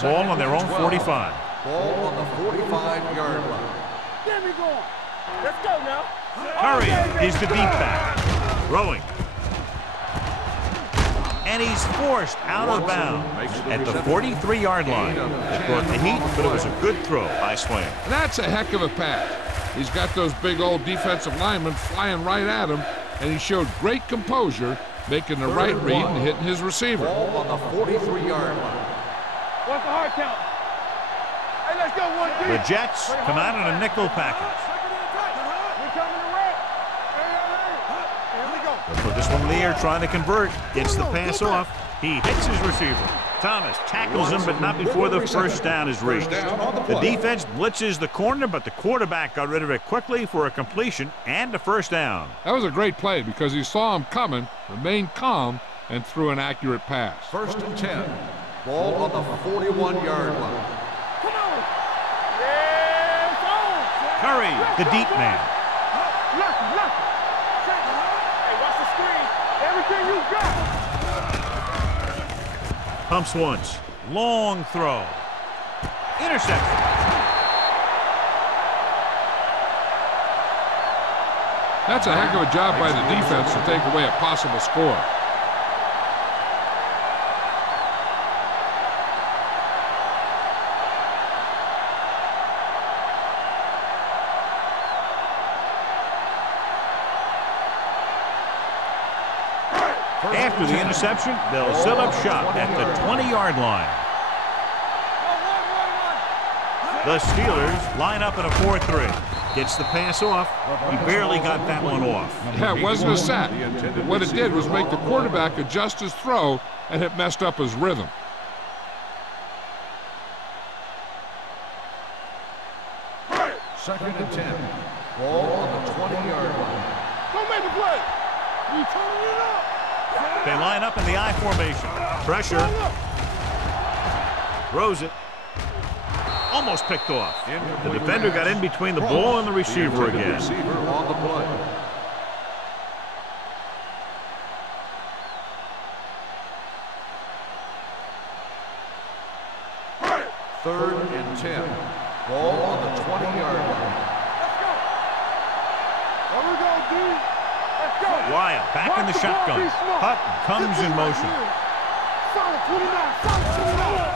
Ball on their own 45. Ball on the 45-yard line. Get me going. Let's go now. Curry is the deep back. Throwing. And he's forced out of bounds at the 43-yard line. It brought the heat, but it was a good throw by Swain. And that's a heck of a pass. He's got those big old defensive linemen flying right at him, and he showed great composure, making the right read and hitting his receiver. Ball on the 43-yard line. What's the hard count? Hey, let's go, 1 The Jets come out in a nickel package. We're coming to wreck. Here we go. They'll put this one in the air, trying to convert. Gets the pass off. He hits his receiver. Thomas tackles him, but not before the first down is reached. The defense blitzes the corner, but the quarterback got rid of it quickly for a completion and a first down. That was a great play because he saw him coming, remained calm, and threw an accurate pass. 1st and 10. Ball on the 41-yard line. Come on. Yeah, it's on. Curry, the deep man. Left. Hey, watch the screen. Everything you got. Pumps once. Long throw. Interception. That's a heck of a job by the defense to take away a possible score. After the interception, they'll set up shop at the 20-yard line. The Steelers line up in a 4-3. Gets the pass off. He barely got that one off. Yeah, it wasn't a sack. What it did was make the quarterback adjust his throw, and it messed up his rhythm. Second and 10. Ball on the 20-yard line. Don't make a play. You turning it up. They line up in the I formation. Pressure. Throws it. Almost picked off. The defender got in between the ball and the receiver again. Receiver on the play. Third and 10. Ball on the 20-yard line. Let's go. There we go, D. Let's go. Wyatt back in the shotgun. Hutton comes in motion. Solid 29.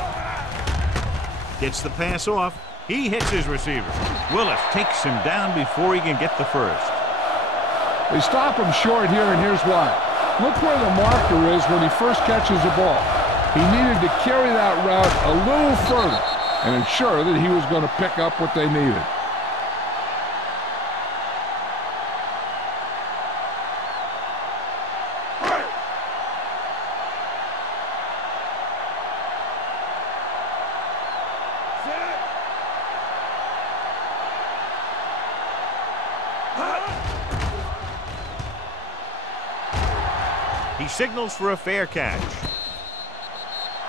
Gets the pass off. He hits his receiver. Willis takes him down before he can get the first. They stop him short here, and here's why. Look where the marker is when he first catches the ball. He needed to carry that route a little further and ensure that he was going to pick up what they needed. He signals for a fair catch.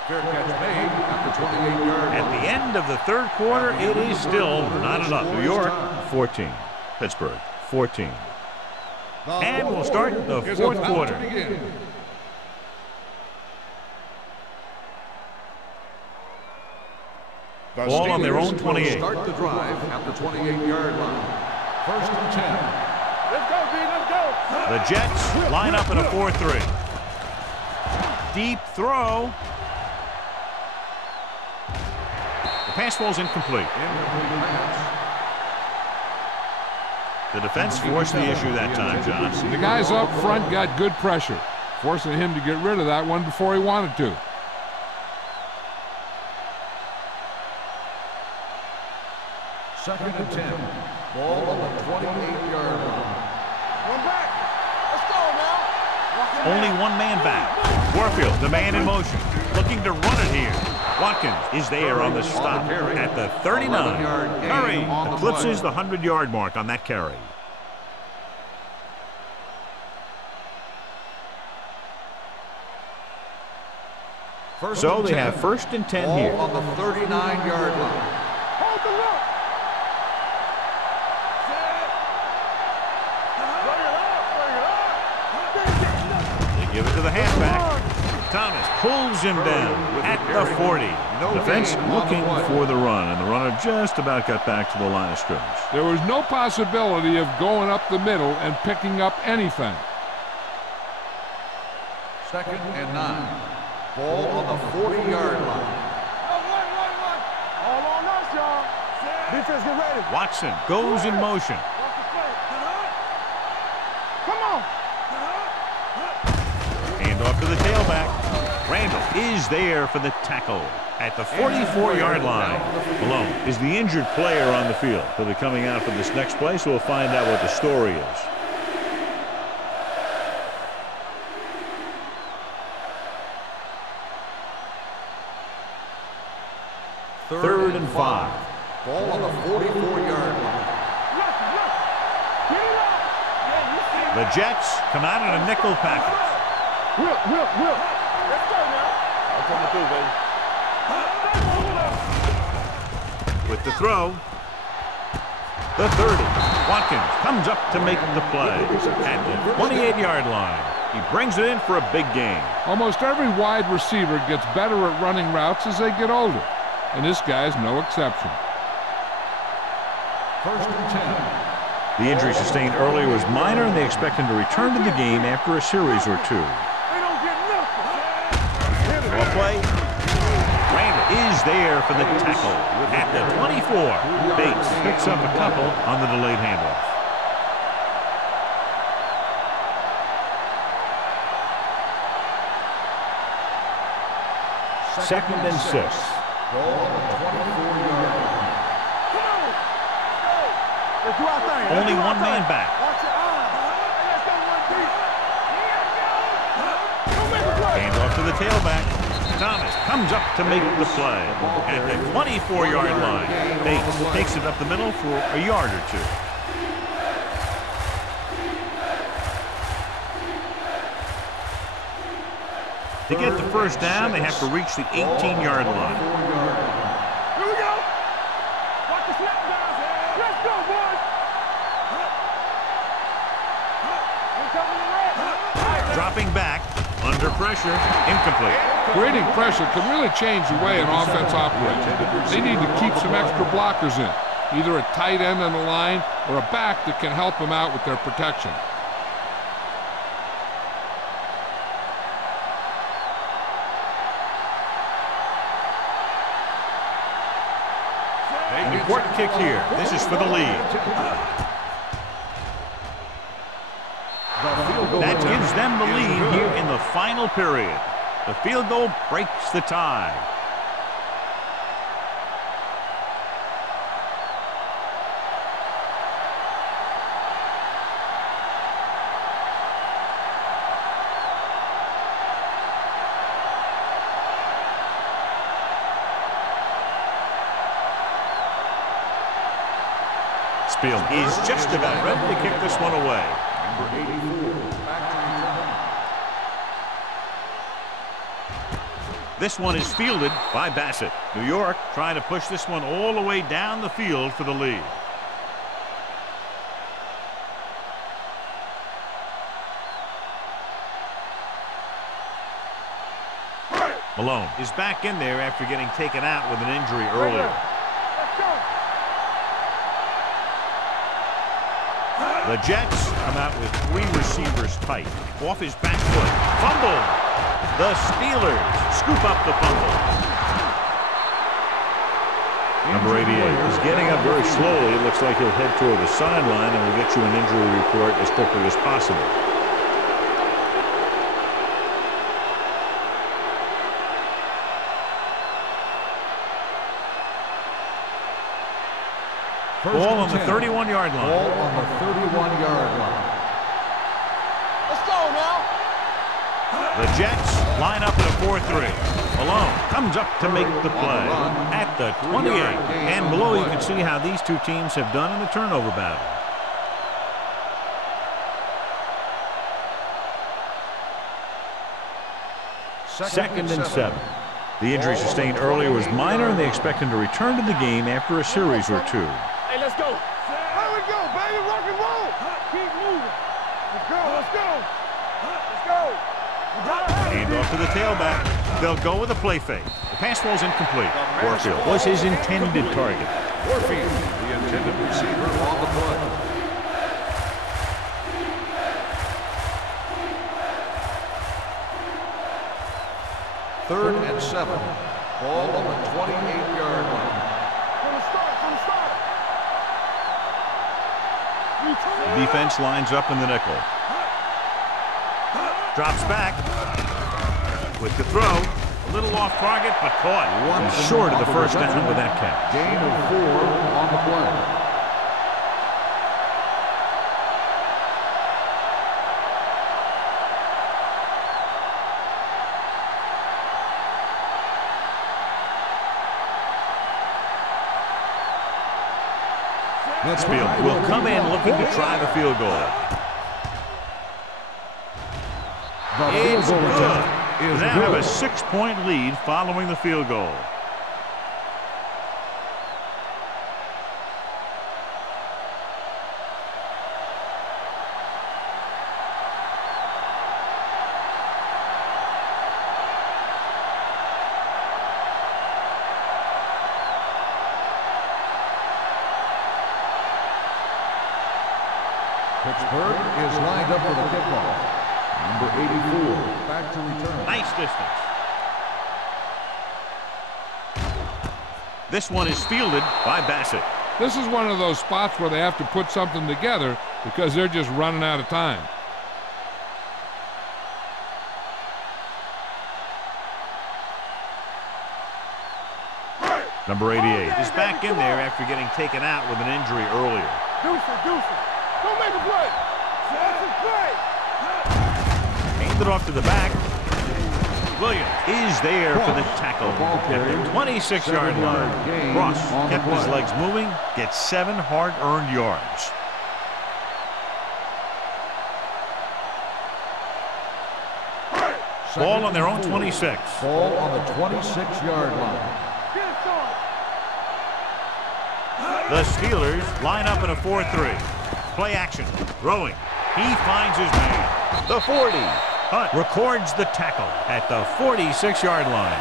Fair catch made at the 28-yard line. At the end of the third quarter, it is still not enough. New York, 14. Pittsburgh, 14. And we'll start the fourth quarter. Ball on their own 28. Start the drive at the 28-yard line. 1st and 10. Let's go, D. Let's go. The Jets line up in a 4-3. Deep throw. The pass falls incomplete. The defense forced the issue that time, John. The guys up front got good pressure, forcing him to get rid of that one before he wanted to. Second and 10. Ball on the 28-yard line. One back. Let's go now. Only one man back. Warfield, the man in motion, looking to run it here. Watkins is there on the stop at the 39. Curry eclipses the 100-yard mark on that carry. So they have 1st and 10 here. On the 39-yard line. Hold the look. They give it to the halfback. Thomas pulls him down at the 40. Defense looking for the run, and the runner just about got back to the line of scrimmage. There was no possibility of going up the middle and picking up anything. 2nd and 9. Ball on the 40-yard line. All on us, y'all. Defense, get ready. Watson goes in motion. Come on. Hand off to the tailback. Randall is there for the tackle at the 44-yard line. Malone is the injured player on the field. He'll be coming out for this next play, so we'll find out what the story is. Third and 5. Ball on the 44-yard line. The Jets come out in a nickel package. Whip. Let's go now. I'm coming through, baby. With the throw. The 30. Watkins comes up to make the play at the 28-yard line. He brings it in for a big gain. Almost every wide receiver gets better at running routes as they get older, and this guy's no exception. 1st and 10. The injury sustained earlier was minor, and they expect him to return to the game after a series or two. They don't get nothing. Draw play. Randall is there for the tackle at the 24. Bates picks up a couple on the delayed handoff. Second and 6. Ball on the 24-yard line. Let's do our thing. Only one man back. Watch your eyes. Let's go one deep. Hand off to the tailback. Thomas comes up to make the play at the 24-yard line. Bates takes it up the middle for a yard or two. To get the first down, they have to reach the 18-yard line. Here we go. Watch the snap down. Let's go, boys. Dropping back, under pressure, incomplete. Creating pressure can really change the way an offense operates. They need to keep some extra blockers in, either a tight end on the line or a back that can help them out with their protection. An important kick here. This is for the lead. That gives them the lead here in the final period. The field goal breaks the tie. Spiel is just about ready to kick this one away. Number 84, back to return. This one is fielded by Bassett. New York trying to push this one all the way down the field for the lead. Malone is back in there after getting taken out with an injury earlier. Let's go. The Jets come out with 3 receivers tight. Off his back foot. Fumble. The Steelers scoop up the fumble. Number 88 is getting up very slowly. It looks like he'll head toward the sideline, and we'll get you an injury report as quickly as possible. Ball on the 31-yard line. Ball on the 31-yard line. Let's go now. The Jets line up in a 4-3. Malone comes up to make the play at the 28. And below you can see how these two teams have done in the turnover battle. Second and 7. The injury sustained earlier was minor, and they expect him to return to the game after a series or two. Hey, let's go. There we go, baby. Rock and roll. Keep moving. Let's go. Let's go. Let's go. Hand off to the tailback. They'll go with a play fake. The pass ball's incomplete. Warfield was his intended target. Warfield, the intended receiver on the play. 7. Ball on the 28-yard line. From the start. Defense lines up in the nickel. Drops back with the throw. A little off target, but caught. He's short of the first down with that catch. Gain of 4 on the play. Field will come in looking to try the field goal. It's good. They now have a 6-point lead following the field goal. Pittsburgh is lined up for the kickoff. Number 84, back to return. Nice distance. This one is fielded by Bassett. This is one of those spots where they have to put something together because they're just running out of time. Number 88 is back in there after getting taken out with an injury earlier. Deuce it. Don't make a play. That's a play. Aimed it off to the back. Williams is there for the tackle at the 26-yard line. Ross kept his legs moving, gets 7 hard-earned yards. Ball on their own 26. Ball on the 26-yard line. The Steelers line up in a 4-3. Play action. Throwing. He finds his man. The 40. Hunt records the tackle at the 46-yard line.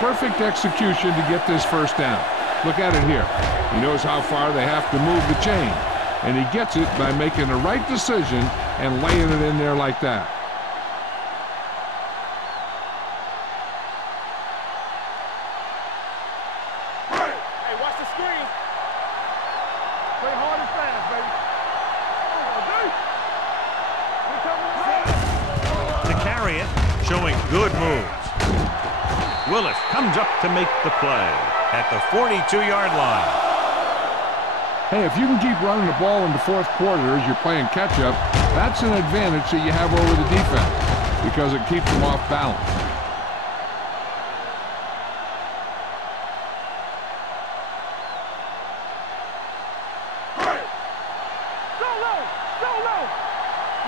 Perfect execution to get this first down. Look at it here. He knows how far they have to move the chain. And he gets it by making the right decision and laying it in there like that. Showing good moves. Willis comes up to make the play at the 42-yard line. Hey, if you can keep running the ball in the fourth quarter as you're playing catch-up, that's an advantage that you have over the defense because it keeps them off balance. Go low.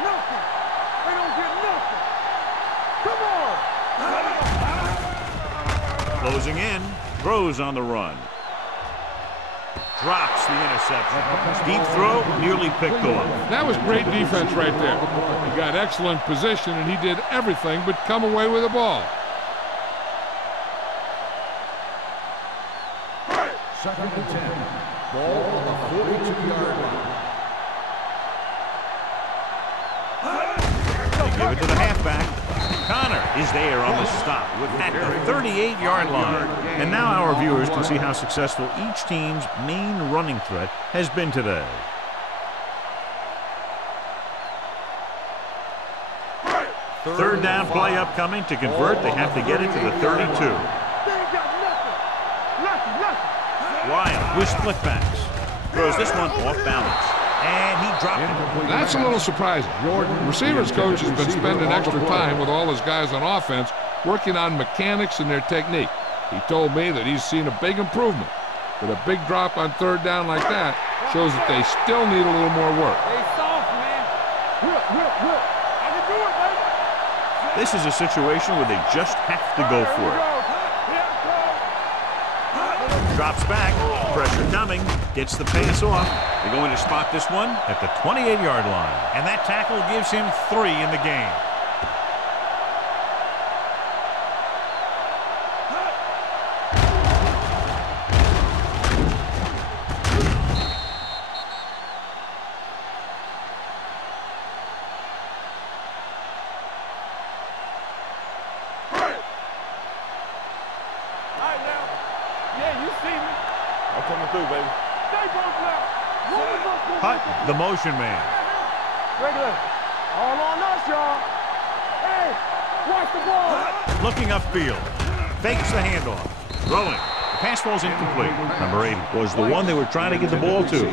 Nothing. They don't get nothing. Come on! Closing in, throws on the run. Drops the interception. Deep throw, nearly picked off. That was great defense right there. He got excellent position, and he did everything but come away with the ball. Second and 10. Ball on the 42-yard line. They give it to the halfback. Connor is there on the stop at the 38-yard line. And now our viewers can see how successful each team's main running threat has been today. Third down play upcoming. To convert, they have to get it to the 32. Wild with split backs. Throws this one off balance. And he dropped it. That's a little surprising. The receivers coach has been spending extra time with all his guys on offense working on mechanics and their technique. He told me that he's seen a big improvement. But a big drop on third down like that shows that they still need a little more work. Stay soft, man. Whip. I can do it, baby. This is a situation where they just have to go for it. Drops back, pressure coming, gets the pass off. They're going to spot this one at the 28-yard line. And that tackle gives him 3 in the game. through, baby. Stay both left. Hut, the motion man. Regular. All on us, y'all. Hey, watch the ball. Looking upfield. Fakes the handoff. Throwing. The pass falls incomplete. Number 8 was the one they were trying to get the ball to.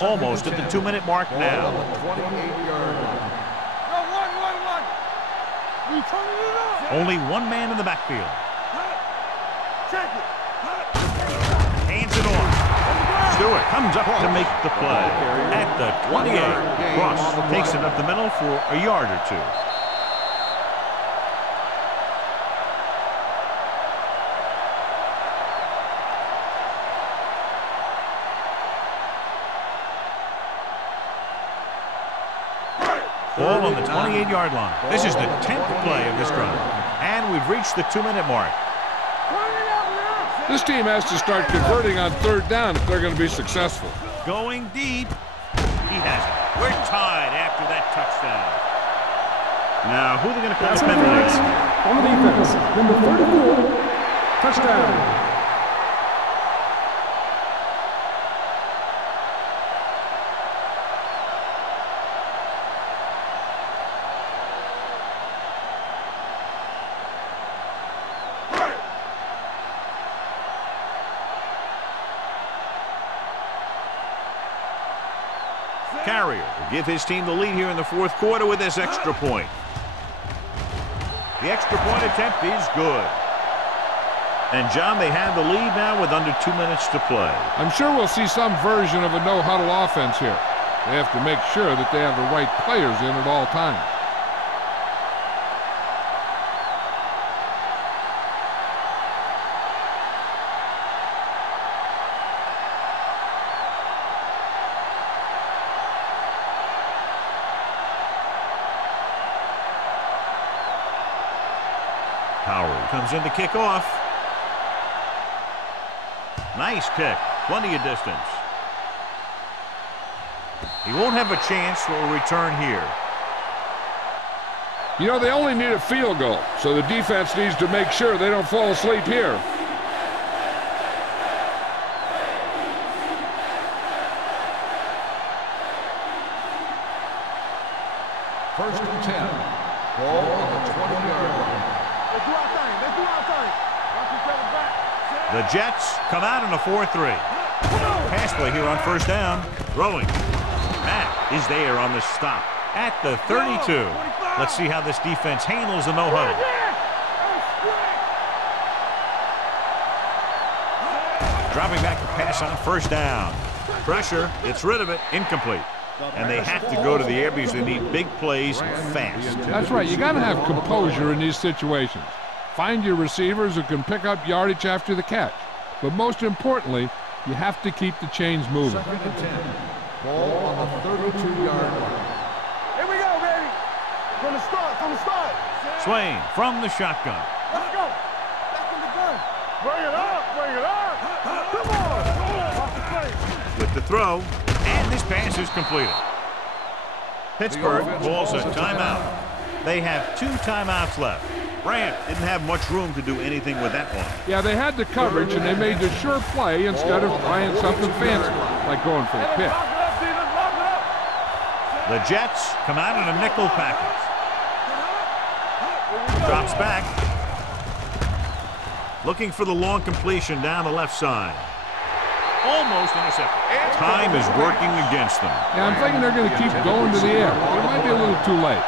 Almost at the 2-minute mark now. 28-yard line. We turning it up. Only one man in the backfield. Check it. Hands it off. Stewart comes up to make the play. At the 28. Cross takes it up the middle for a yard or two. Ball on the 28-yard line. This is the 10th play of this drive. And we've reached the 2-minute mark. This team has to start converting on 3rd down if they're going to be successful. Going deep. He has it. We're tied after that touchdown. Now, who are they going to call the penalty? On the defense, number 34, touchdown. Carrier will give his team the lead here in the 4th quarter with this extra point. The extra point attempt is good. And, John, they have the lead now with under 2 minutes to play. I'm sure we'll see some version of a no-huddle offense here. They have to make sure that they have the right players in at all times. Howard comes in to kick off. Nice kick. Plenty of distance. He won't have a chance for a return here. You know, they only need a field goal, so the defense needs to make sure they don't fall asleep here. First and 10. Ball on the 20-yard line. Let's do our thing. Let's do our thing. Watch each other back. The Jets come out in a 4-3. Pass play here on 1st down. Throwing. Matt is there on the stop at the 32. Let's see how this defense handles the no-huddle. Dropping back to pass on 1st down. Pressure, gets rid of it, incomplete. And they have to go to the air because they need big plays fast. That's right. You got to have composure in these situations. Find your receivers who can pick up yardage after the catch. But most importantly, you have to keep the chains moving. 2nd and 10. Ball on the 32-yard line. Here we go, baby. From the start. Swain from the shotgun. Let's go. Back in the gun. Bring it up. Come on. Off the play. With the throw, and this pass is completed. Pittsburgh calls a timeout. They have 2 timeouts left. Bryant didn't have much room to do anything with that one. Yeah, they had the coverage, and they made the sure play instead of trying something fancy, like going for a pick. The Jets come out in a nickel package. Drops back. Looking for the long completion down the left side. Almost intercepted. Time is working against them. Yeah, I'm thinking they're going to keep going to the air. It might be a little too late.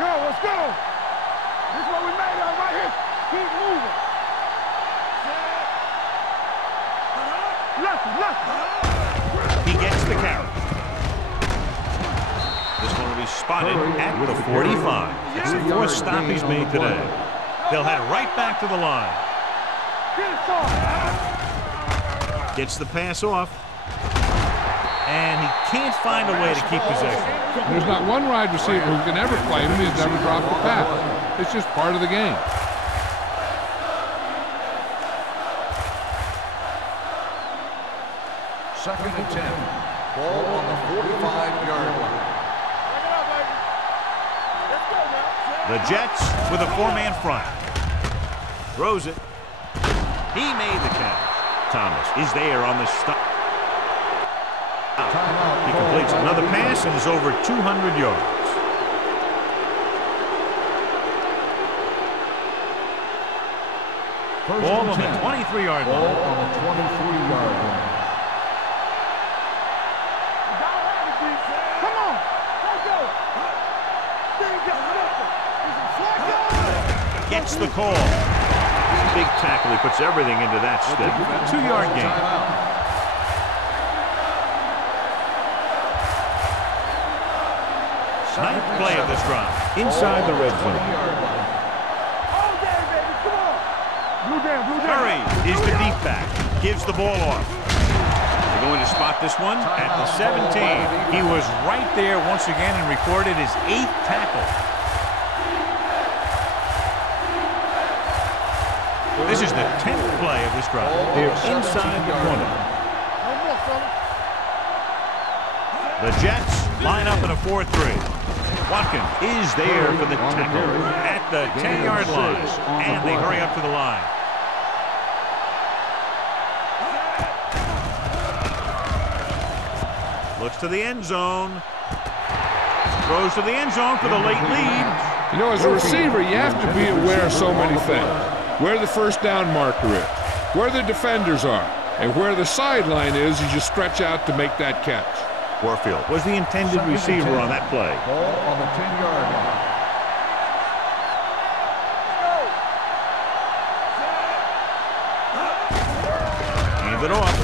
Let's go. This is what we made of right here. Keep moving. Left. He gets the carry. This one will be spotted at the 45. It's the 4th stop he's made today. They'll head right back to the line. Gets the pass off. And he can't find a way to keep possession. There's not one wide receiver who can ever claim him. He's never dropped a pass. It's just part of the game. Second and 10. Ball on the 45-yard line. The Jets with a 4-man front. Throws it. He made the catch. Thomas is there on the stop. He completes another pass and is over 200 yards. Ball on the 23-yard line. Ball on the 23-yard line. Come on. Let's go. There you go. Gets the call. Big tackle. He puts everything into that step. 2-yard gain. Ninth play of this drive. Inside the red zone. Curry is the deep back. Gives the ball off. They're going to spot this one at the 17. He was right there once again and recorded his 8th tackle. This is the 10th play of this drive. Here inside the 20. The Jets line up in a 4-3. Watkins is there for the tackle at the 10-yard line. And they hurry up to the line. Looks to the end zone. Throws to the end zone for the late lead. You know, as a receiver, you have to be aware of so many things. Where the first down marker is, where the defenders are, and where the sideline is as you stretch out to make that catch. Warfield was the intended receiver on that play. Ball on the 10-yard line. Hand it off.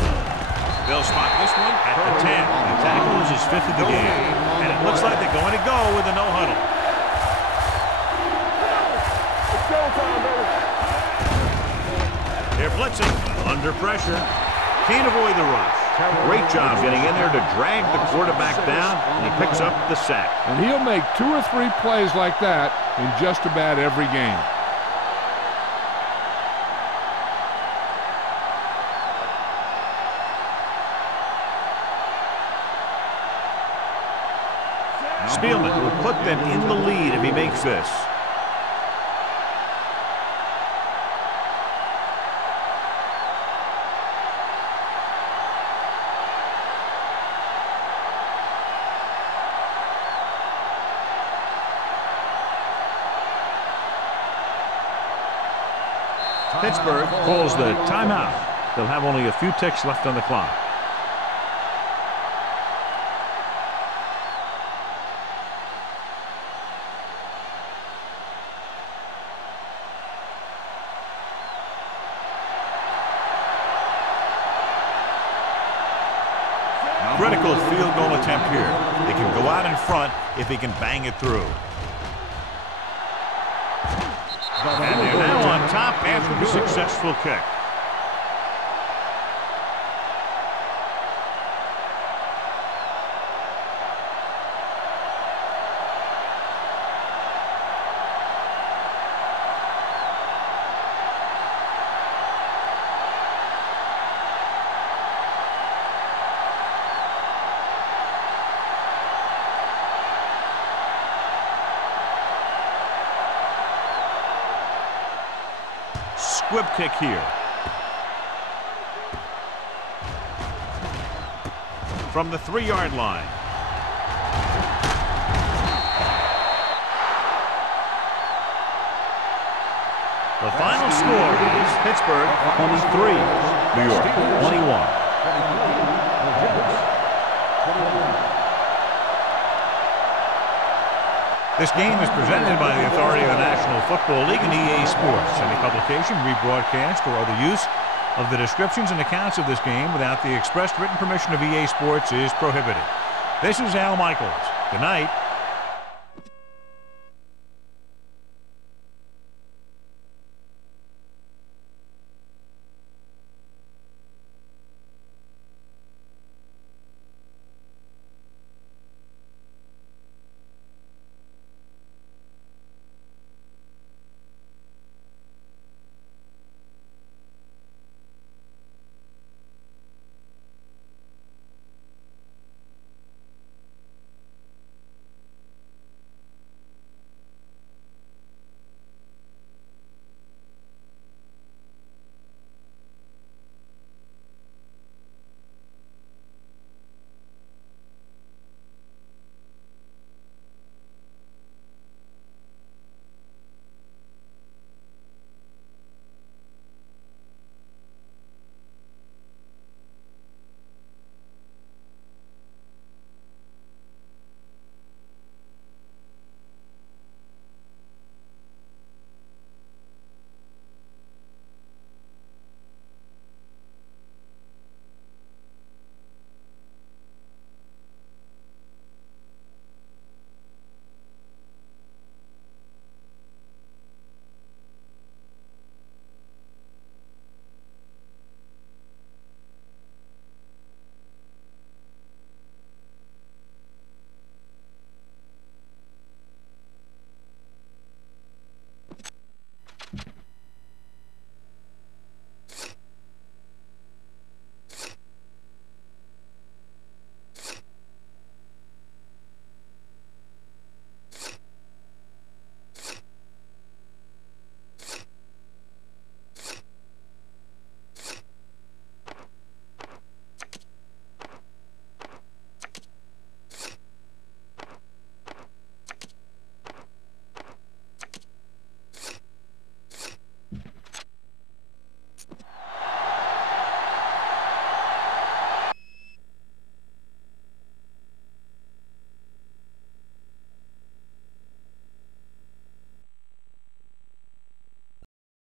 They'll spot this one at the 10. The tackle is his 5th of the game. And it looks like they're going to go with a no huddle. They're blitzing under pressure. Can't avoid the rush. Great job getting in there to drag the quarterback down, and he picks up the sack. And he'll make 2 or 3 plays like that in just about every game. Spielman will put them in the lead if he makes this. Pittsburgh calls the timeout. They'll have only a few ticks left on the clock. Critical field goal attempt here. They can go out in front if he can bang it through. And they're now on top after the successful kick. Squib kick here. From the 3-yard line. The final score is Pittsburgh 23, New York 21. This game is presented by the authority of the National Football League and EA Sports. Any publication, rebroadcast, or other use of the descriptions and accounts of this game without the expressed written permission of EA Sports is prohibited. This is Al Michaels. Good night.